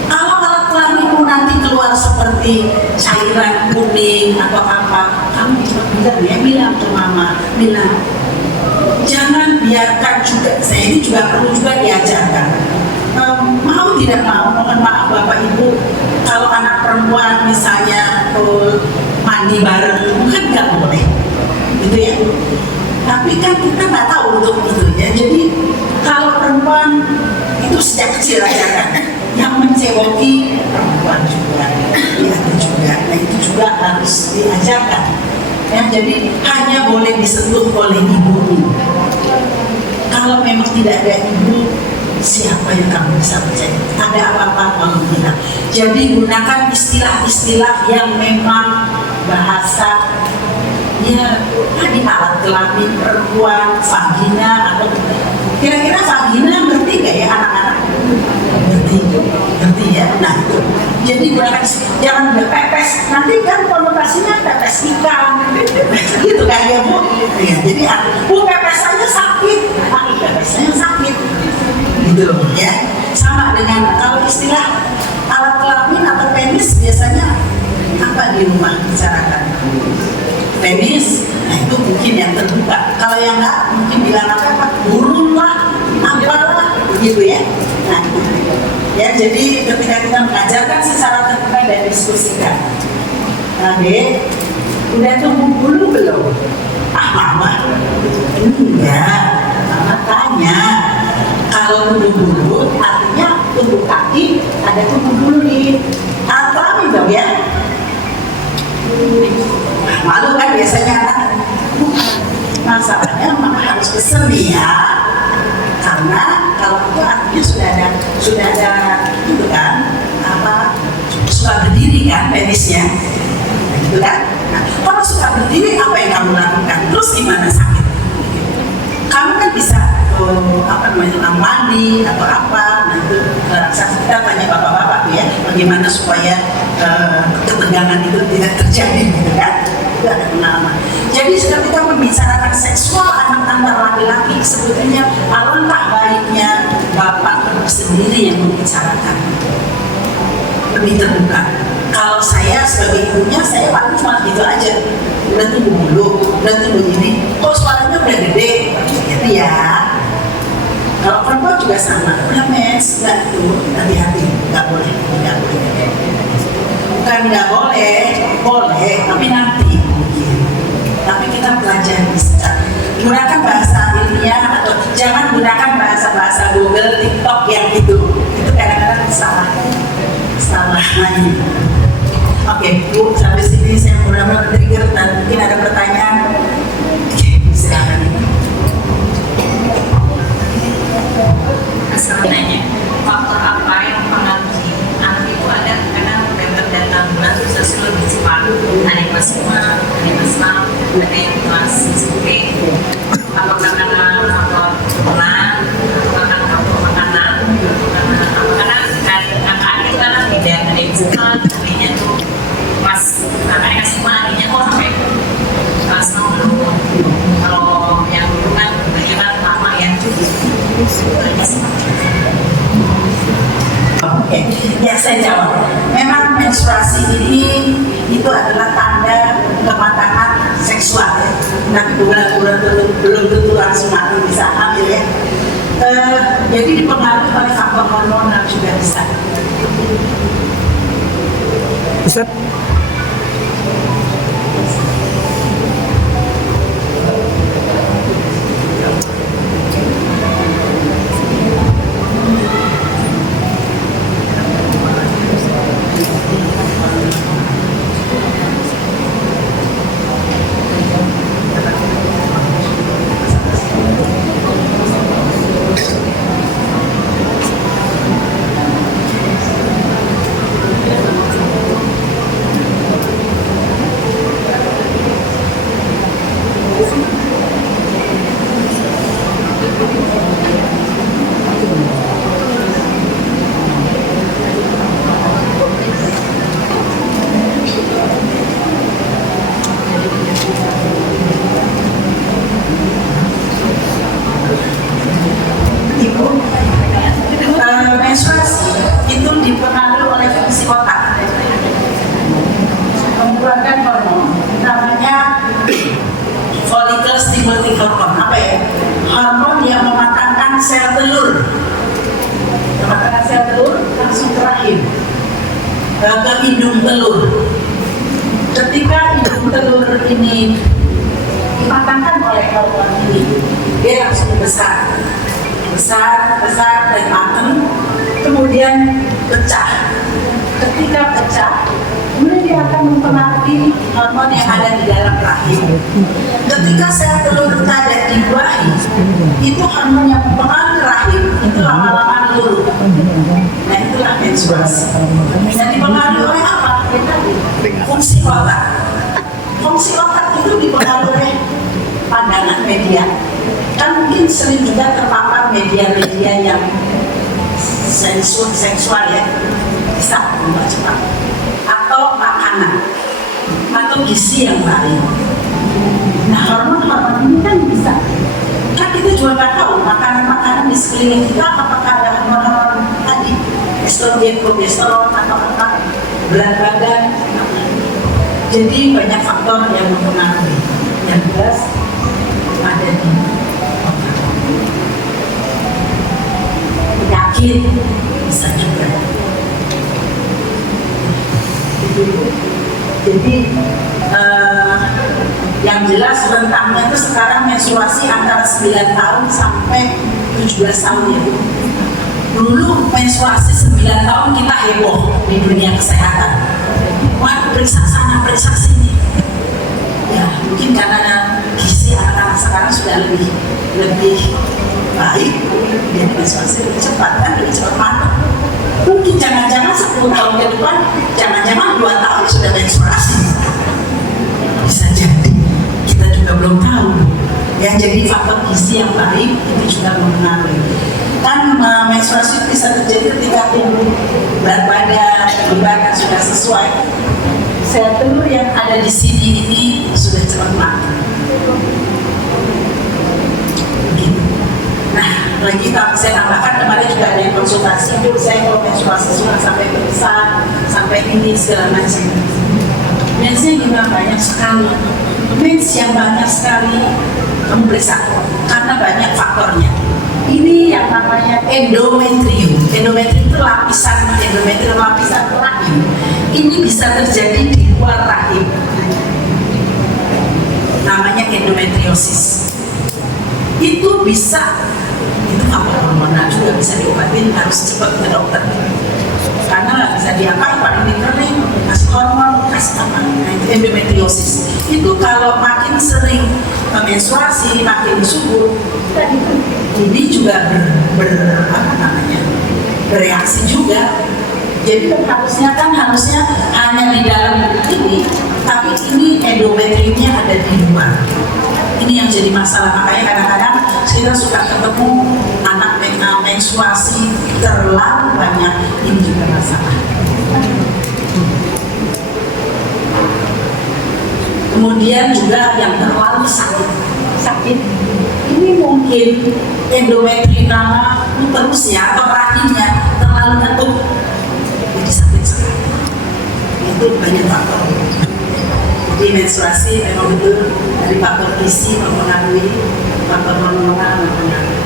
Kalau alat kelamin itu nanti keluar seperti cairan kuning atau apa, kamu cuma bilang ke mama, bilang jangan biarkan juga. Saya ini juga perlu juga diajarkan. Mau tidak mau, mohon maaf Bapak Ibu, kalau anak perempuan misalnya mandi bareng kan nggak boleh, gitu ya. Tapi kan kita nggak tahu untuk itu ya. Jadi kalau perempuan itu sejak kecil aja kan, yang mencewoki perempuan juga, ya juga. Nah itu juga harus diajarkan. Ya, jadi hanya boleh disentuh oleh ibu. Kalau memang tidak ada ibu, siapa yang kamu bisa percaya? Ada apa-apa kamu bilang. Jadi gunakan istilah-istilah yang memang bahasa ya tadi alat kelamin perempuan, vagina atau kira-kira vagina ngerti gak ya anak-anak? Ngerti ya. Nah itu. Jadi gunakan jangan berpepes. Nanti kan konotasinya pepes ikan, gitu kan ya Bu? Ya, jadi Bu pepesannya sakit, aku pepesannya sakit. Gitu ya, sama dengan kalau istilah alat kelamin atau penis biasanya apa di rumah bicarakan penis, nah itu mungkin yang terbuka. Kalau yang enggak mungkin bilang apa burung lah, apalah begitu ya. Nah ya, jadi ketika kita mengajarkan secara terbuka dan diskusikan, nah Dek, udah tumbuh bulu belum? Ah mama, enggak, mama tanya. Kalau tumbuh bulu, artinya tumbuh kaki, ada tumbuh bulu di alat kelamin dong ya. Malu kan biasanya anak. Masalahnya mama harus pesen ya, karena kalau itu artinya sudah ada itu kan apa suka berdiri kan penisnya, gitu kan. Nah, kalau suka berdiri apa yang kamu lakukan? Terus gimana sakit? Kamu kan bisa apa namanya mandi atau apa, nah itu kita tanya bapak-bapak ya bagaimana supaya ketegangan itu tidak terjadi gitu kan, itu ada pengalaman. Jadi ketika membicarakan seksual anak antara laki-laki sebetulnya alangkah baiknya bapak sendiri yang membicarakan lebih terbuka. Kalau saya sebagai ibunya, saya paling cuma gitu aja, udah tumbuh bulu, udah tumbuh ini, kok suaranya udah gede, gitu ya. Kalau perempuan juga sama, udah mens, nggak tuh, hati-hati, nggak boleh. Bukan nggak boleh, boleh, tapi nanti. Tapi kita pelajari secara gunakan bahasa ilmiah atau jangan gunakan bahasa Google, TikTok yang itu kadang-kadang salah main. Oke, Bu, sampai sini saya mudah-mudahan trigger dan mungkin ada pertanyaan. Silakan. Sebenarnya faktor apa yang mempengaruhi anak itu ada karena member dan kandungan susah lebih cepat. Ada yang kelas 5, ada yang kelas 6, ada yang kelas SMP. Apakah karena faktor turunan, apakah faktor makanan, karena anak-anak kita beda, ada yang sekolah, adanya tuh pas anak-anak kelas 5, adanya kok sampai kelas 6 dulu. Kalau yang turunan bagaimana lama ya? Oke, ya saya jawab. Memang menstruasi ini itu adalah tanda kematangan seksual ya. Nah, bulan belum tentu langsung mati bisa hamil ya. Jadi dipengaruhi oleh faktor hormonal juga bisa. Ustaz, Ibu, menstruasi itu dipengaruhi oleh fungsi otak, mengeluarkan hormon namanya follicle stimulating hormone. Apa ya? Hormon yang mematangkan sel telur. Mematangkan sel telur langsung ke rahim, ke indung telur. Ketika indung telur ini dimatangkan oleh hormon ini, dia langsung besar dan matang, kemudian pecah. Ketika pecah, kemudian dia akan mempengaruhi hormon yang ada di dalam rahim. Ketika sel telur tidak dibuahi, itu hormon yang mempengaruhi rahim itu lama-lama luluh. Nah, itulah menstruasi. Dan dipengaruhi oleh apa? Fungsi otak. Fungsi otak itu dipengaruhi oleh pandangan media. Kan mungkin sering juga terpapar media-media yang seksual ya, bisa berubah cepat, atau makanan, atau gizi yang baik. Nah, hormon-hormon ini kan bisa, kan kita juga nggak tahu makanan-makanan di sekeliling kita apakah ada hormon-hormon tadi, estrogen, progesteron, atau apa, berat badan. Jadi banyak faktor yang mempengaruhi. Yang jelas ada di penyakit bisa juga. Jadi yang jelas rentangnya itu sekarang menstruasi antara 9 tahun sampai 17 tahun ya. Dulu menstruasi 9 tahun kita heboh di dunia kesehatan. Wah, periksa sana, periksa sini. Ya, mungkin karena gizi anak-anak sekarang sudah lebih baik, dia menstruasi lebih cepat kan, lebih cepat matang. Mungkin jangan-jangan 10 tahun ke depan, jangan-jangan 2 tahun sudah menstruasi. Bisa jadi, kita juga belum tahu. Ya, jadi faktor gizi yang baik itu juga mempengaruhi. Kan menstruasi bisa terjadi ketika berat badan, beban sudah sesuai. Sel telur yang ada di sini ini sudah cepat mati. Nah, lagi saya tambahkan kemarin juga ada yang konsultasi, Bu, saya kalau menstruasi sudah sampai besar, sampai ini segala macam. Mensnya gimana? Banyak sekali. Mens yang banyak sekali kamu periksa, karena banyak faktornya. Ini yang namanya endometrium. Endometrium itu lapisan rahim. Ini bisa terjadi di luar rahim. Namanya endometriosis. Itu bisa, itu faktor hormonal juga bisa diobatin, harus cepat ke dokter. Karena nggak bisa diapain, paling dikering, kasih hormon, kasih apa. Nah, itu endometriosis. Itu kalau makin sering menstruasi, makin subur, ini juga bereaksi juga. Jadi harusnya hanya di dalam ini, tapi ini endometriumnya ada di luar. Ini yang jadi masalah. Makanya kadang-kadang kita suka ketemu anak menstruasi terlalu banyak, ini juga masalah. Kemudian juga yang terlalu sakit. Ini mungkin endometrium uterusnya atau rahimnya terlalu ketuk, jadi sakit sekali. Itu banyak faktor. Jadi menstruasi memang betul dari faktor gizi mempengaruhi, faktor hormonal mempengaruhi.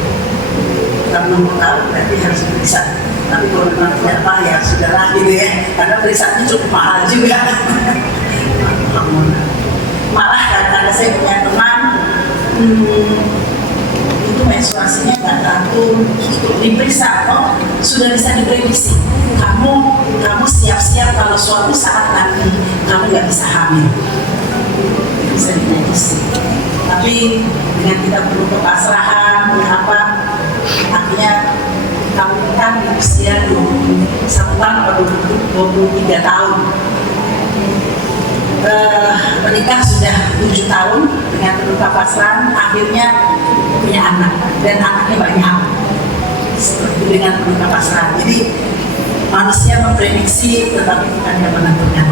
Kita belum tahu berarti harus periksa. Tapi kalau memang tidak tahu ya sudahlah gitu ya, karena periksanya cukup mahal juga. Malah kadang-kadang saya punya teman itu menstruasinya nggak teratur, diperiksa, oh sudah bisa diprediksi. Kamu siap-siap kalau suatu saat nanti kamu nggak bisa hamil, bisa diprediksi. Tapi dengan kita perlu kepasrahan, akhirnya kamu kan usia 21 atau 23 tahun. Menikah sudah 7 tahun dengan penuh kepasrahan akhirnya punya anak dan anaknya banyak dengan penuh kepasrahan. Jadi manusia memprediksi tetapi Tuhan yang menentukan.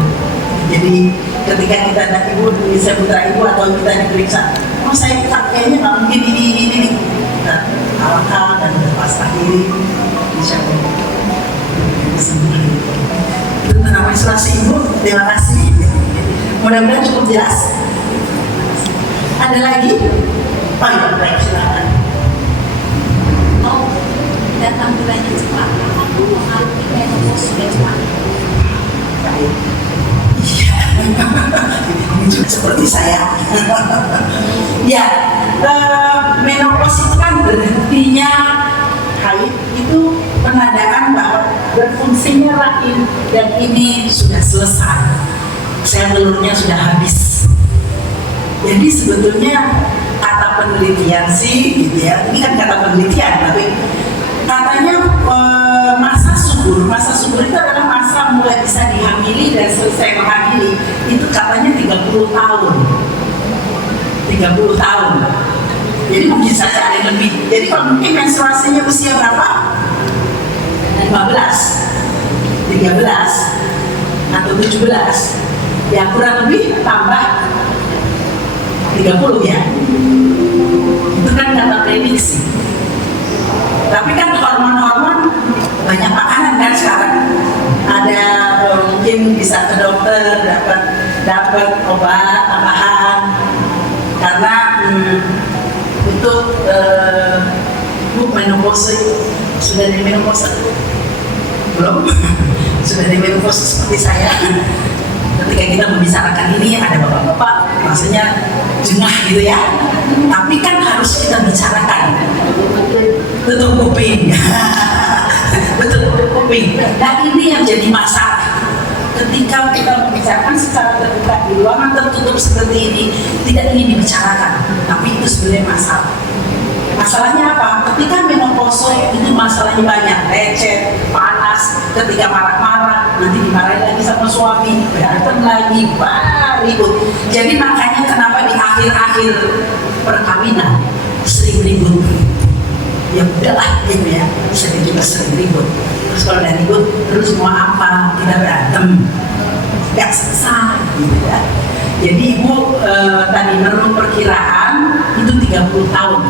Jadi ketika kita ada ibu, bisa putra ibu atau kita diperiksa, oh saya kayaknya nggak mungkin ini, kita tawakal dan berpasrah diri, insya Allah sembuh. Itu tentang menstruasi ibu. Terima kasih. Mudah-mudahan cukup jelas. Ada lagi? Oh iya, baik, silakan. Oh, datang bulannya cepat. Aku mengalami menopause sudah cepat. Baik. Iya, ini juga seperti saya. Ya, menopause itu kan berhentinya haid itu penandaan bahwa berfungsinya rahim dan ini sudah selesai. Sel telurnya sudah habis. Jadi sebetulnya kata penelitian sih, gitu ya. Ini kan kata penelitian, tapi katanya masa subur itu adalah masa mulai bisa dihamili dan selesai menghamili itu katanya 30 tahun. 30 tahun. Jadi mungkin saja ada yang lebih. Jadi kalau mungkin menstruasinya usia berapa? 15, 13 atau 17. Ya kurang lebih tambah 30 ya. Itu kan kata prediksi. Tapi kan hormon-hormon banyak makanan kan sekarang. Ada mungkin bisa ke dokter dapat obat tambahan karena untuk menopause sudah di menopause belum? Sudah di menopause seperti saya. Ketika kita membicarakan ini ada bapak-bapak maksudnya jengah gitu ya, tapi kan harus kita bicarakan tutup kuping. Betul, tutup kuping. Nah ini yang jadi masalah ketika kita membicarakan secara terbuka di ruangan tertutup seperti ini, tidak ingin dibicarakan, tapi itu sebenarnya masalah. Masalahnya apa? Ketika menopause itu masalahnya banyak, lecet, panas, ketika marah-marah, nanti dimarahin lagi sama suami, berantem lagi, ribut. Jadi makanya kenapa di akhir-akhir perkawinan sering ribut. Ya udahlah gitu ya, sering juga sering ribut. Terus kalau udah ribut, terus mau apa? Kita berantem, gak selesai gitu ya. Jadi ibu tadi menurut perkiraan itu 30 tahun.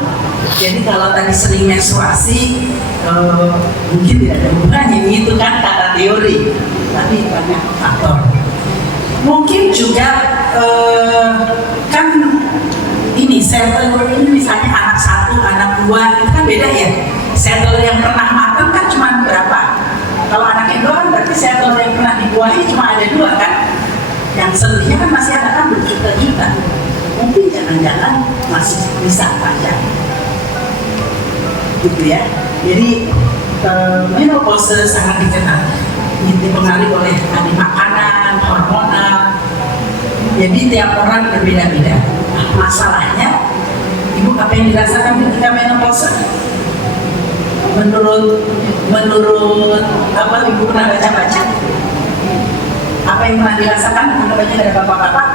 Jadi kalau tadi sering menstruasi mungkin tidak ada hubungannya gitu kan kata teori, tapi banyak faktor. Mungkin juga kan ini sel telur ini misalnya anak 1, anak 2 itu kan beda ya. Sel telur yang pernah matang kan cuma berapa? Kalau anak yang 2 kan berarti sel telur yang pernah dibuahi cuma ada 2 kan? Yang selebihnya kan masih ada kan berjuta-juta. Mungkin jangan-jangan masih bisa aja. Gitu ya. Jadi menopause sangat dikenal, dipengaruhi oleh tadi makanan, hormonal. Jadi tiap orang berbeda-beda. Masalahnya, ibu apa yang dirasakan ketika menopause? Menurut apa ibu pernah baca-baca? Apa yang pernah dirasakan? Anggapnya dari bapak-bapak?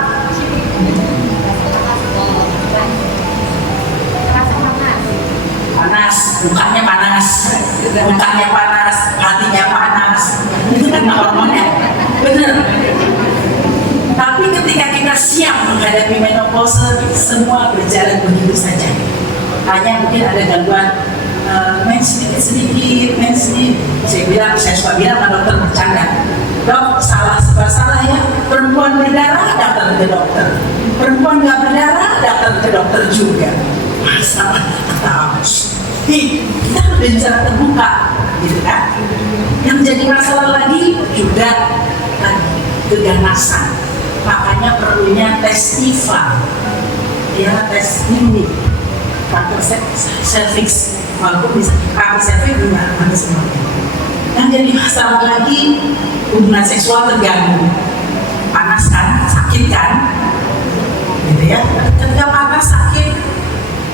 Panas, mukanya panas, hatinya panas. Itu kan hormonnya, bener. Tapi ketika kita siap menghadapi menopause, semua berjalan begitu saja. Hanya mungkin ada gangguan mens sedikit. Saya suka bilang sama dokter bercanda. Dok, salah ya. Perempuan berdarah datang ke dokter. Perempuan nggak berdarah datang ke dokter juga. Masalah terus. Kita harus bicara terbuka, gitu kan? Yang jadi masalah lagi juga keganasan. Makanya perlunya tes IVA, ya tes ini, kanker cervix, walaupun bisa kanker cervix juga ada semuanya. Yang jadi masalah lagi hubungan seksual terganggu, panas kan, sakit kan, gitu ya. Ketika panas sakit,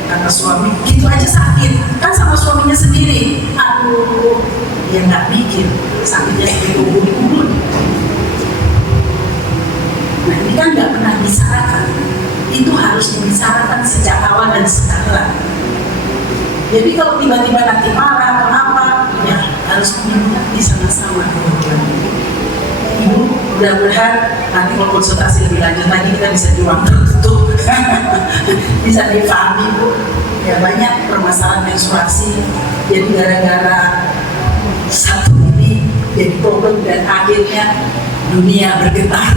kata suami, gitu aja sakit, kan sama suaminya sendiri. Aduh, dia nggak mikir sakitnya seperti ubun-ubun. Nah ini kan nggak pernah disarakan. itu harus dibicarakan sejak awal dan sekarang. Jadi kalau tiba-tiba nanti marah atau apa, ya harus mengerti sama-sama. Ibu, mudah-mudahan nanti kalau konsultasi lebih lanjut lagi kita bisa di ruang tertutup, bisa dipahami Bu. Ya banyak permasalahan menstruasi, jadi gara-gara satu ini jadi problem dan akhirnya dunia bergetar.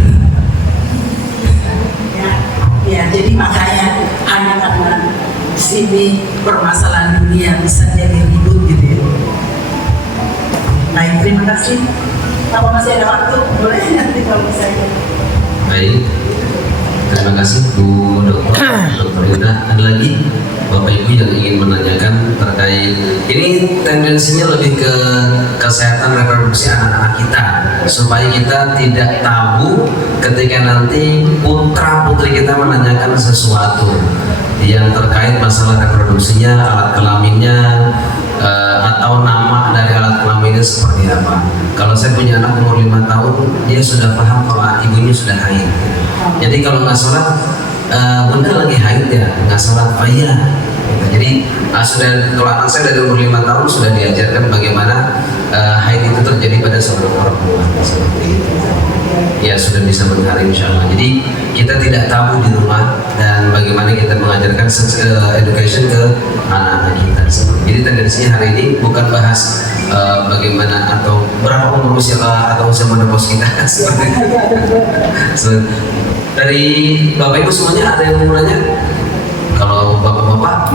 Ya, jadi makanya hanya karena di sini permasalahan dunia bisa jadi ribut gitu ya. Baik, terima kasih. Apa masih ada waktu? Boleh nanti kalau misalnya. Baik, terima kasih Bu Dr. Indah. Ada lagi Bapak Ibu yang ingin menanyakan terkait ini, tendensinya lebih ke kesehatan reproduksi anak-anak kita, supaya kita tidak tabu ketika nanti putra putri kita menanyakan sesuatu yang terkait masalah reproduksinya, alat kelaminnya, atau nama dari alat kelaminnya seperti apa. Kalau saya punya anak umur 5 tahun, dia sudah paham kalau ibunya sudah haid. Jadi kalau nggak sholat, bunda lagi haid ya, nggak sholat, oh iya. Jadi sudah, kalau anak saya dari umur 5 tahun sudah diajarkan bagaimana haid itu terjadi pada seorang perempuan seperti itu. Ya sudah bisa benar insya Allah. Jadi kita tidak tabu di rumah, dan bagaimana kita mengajarkan education ke anak-anak kita. Jadi tendensinya hari ini bukan bahas bagaimana atau berapa umur usia atau usia menopause kita seperti itu. Dari Bapak Ibu semuanya ada yang mau nanya? Kalau Bapak-bapak,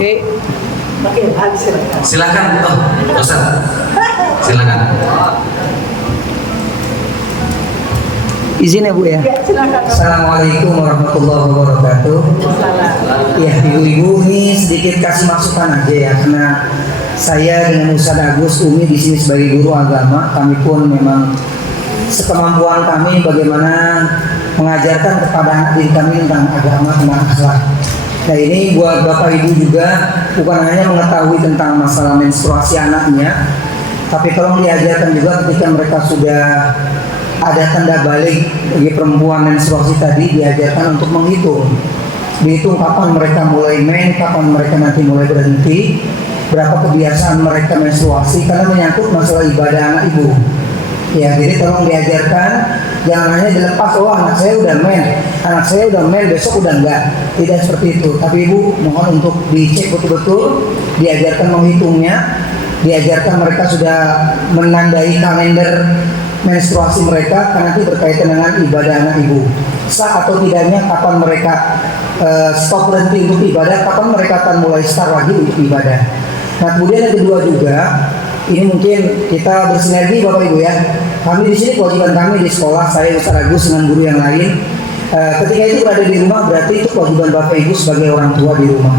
silakan. Oh, Ustaz, silakan. Izin ya Bu ya. Assalamualaikum warahmatullahi wabarakatuh. Ya ibu-ibu, ini sedikit kasih masukan aja ya, karena saya dengan Ustaz Agus Umi di sini sebagai guru agama, kami pun memang sekemampuan kami bagaimana mengajarkan kepada anak didik kami tentang agama, tentang akhlak. Nah ini buat Bapak Ibu juga bukan hanya mengetahui tentang masalah menstruasi anaknya, tapi tolong diajarkan juga ketika mereka sudah ada tanda balik bagi perempuan menstruasi tadi, diajarkan untuk menghitung. Dihitung kapan mereka mulai kapan mereka nanti mulai berhenti, berapa kebiasaan mereka menstruasi, karena menyangkut masalah ibadah anak ibu. Ya, jadi tolong diajarkan, jangan hanya dilepas, oh anak saya udah besok udah enggak. Tidak seperti itu. Tapi ibu mohon untuk dicek betul-betul, diajarkan menghitungnya, diajarkan mereka sudah menandai kalender menstruasi mereka, karena itu berkaitan dengan ibadah anak ibu. Sah atau tidaknya kapan mereka stop berhenti untuk ibadah, kapan mereka akan mulai start lagi untuk ibadah. Nah kemudian yang kedua juga, ini mungkin kita bersinergi Bapak Ibu ya. Kami di sini kewajiban kami di sekolah, saya Ustaz Agus dengan guru yang lain. Ketika itu berada di rumah, berarti itu kewajiban Bapak Ibu sebagai orang tua di rumah.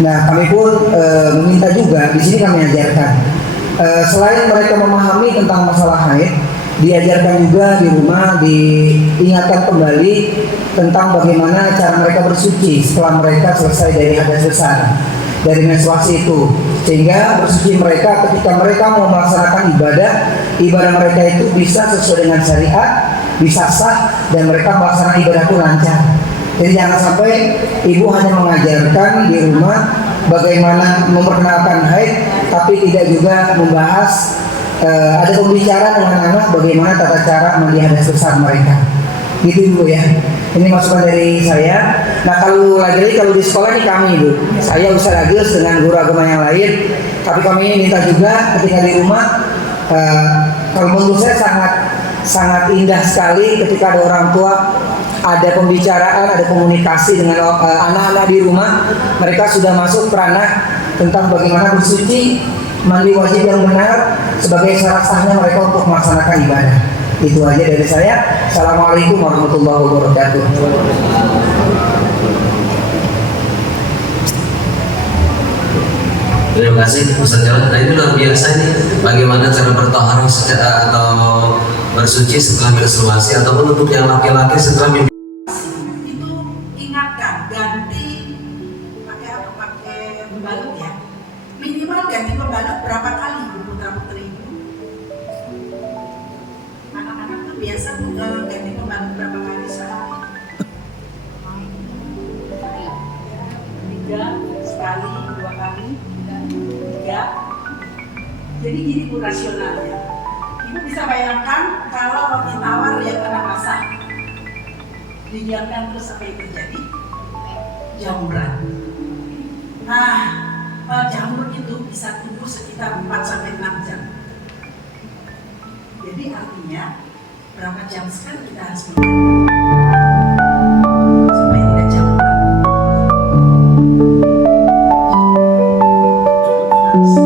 Nah kami pun meminta juga di sini kami ajarkan. Selain mereka memahami tentang masalah haid, diajarkan juga di rumah, diingatkan kembali tentang bagaimana cara mereka bersuci setelah mereka selesai dari hadas besar, dari menstruasi itu, sehingga bersuci mereka ketika mereka mau melaksanakan ibadah mereka itu bisa sesuai dengan syariat, bisa sah, dan mereka melaksanakan ibadah pun lancar. Jadi jangan sampai ibu hanya mengajarkan di rumah bagaimana memperkenalkan haid, tapi tidak juga membahas ada pembicaraan dengan anak bagaimana tata cara mandi hadas besar mereka. Gitu Ibu ya. Ini masukan dari saya. Nah kalau lagi-lagi kalau di sekolah ini kami Ibu, saya Ustaz Agus dengan guru agama yang lain, tapi kami minta juga ketika di rumah, kalau menurut saya sangat indah sekali ketika ada orang tua, ada pembicaraan, ada komunikasi dengan anak-anak di rumah, mereka sudah masuk ranah tentang bagaimana bersuci, mandi wajib yang benar sebagai syarat sahnya mereka untuk melaksanakan ibadah. Itu aja dari saya. Assalamualaikum warahmatullahi wabarakatuh. Terima kasih Ustaz Jarod. Nah ini luar biasa nih, bagaimana cara bertaharah atau bersuci setelah menstruasi, ataupun untuk yang laki-laki setelah itu ingatkan, ganti pakai apa? Pakai pembalut ya. Minimal ganti pembalut berapa kali putra-putri? Anak-anak tuh biasa ganti pembalut berapa kali sehari? Ya. Jadi gini Bu rasionalnya. Ibu bisa bayangkan kalau roti tawar yang kena basah didiamkan terus sampai terjadi jamuran. Nah, jamur itu bisa tumbuh sekitar 4-6 jam. Jadi artinya berapa jam sekali kita harus mendiamkan supaya tidak jamuran. Harus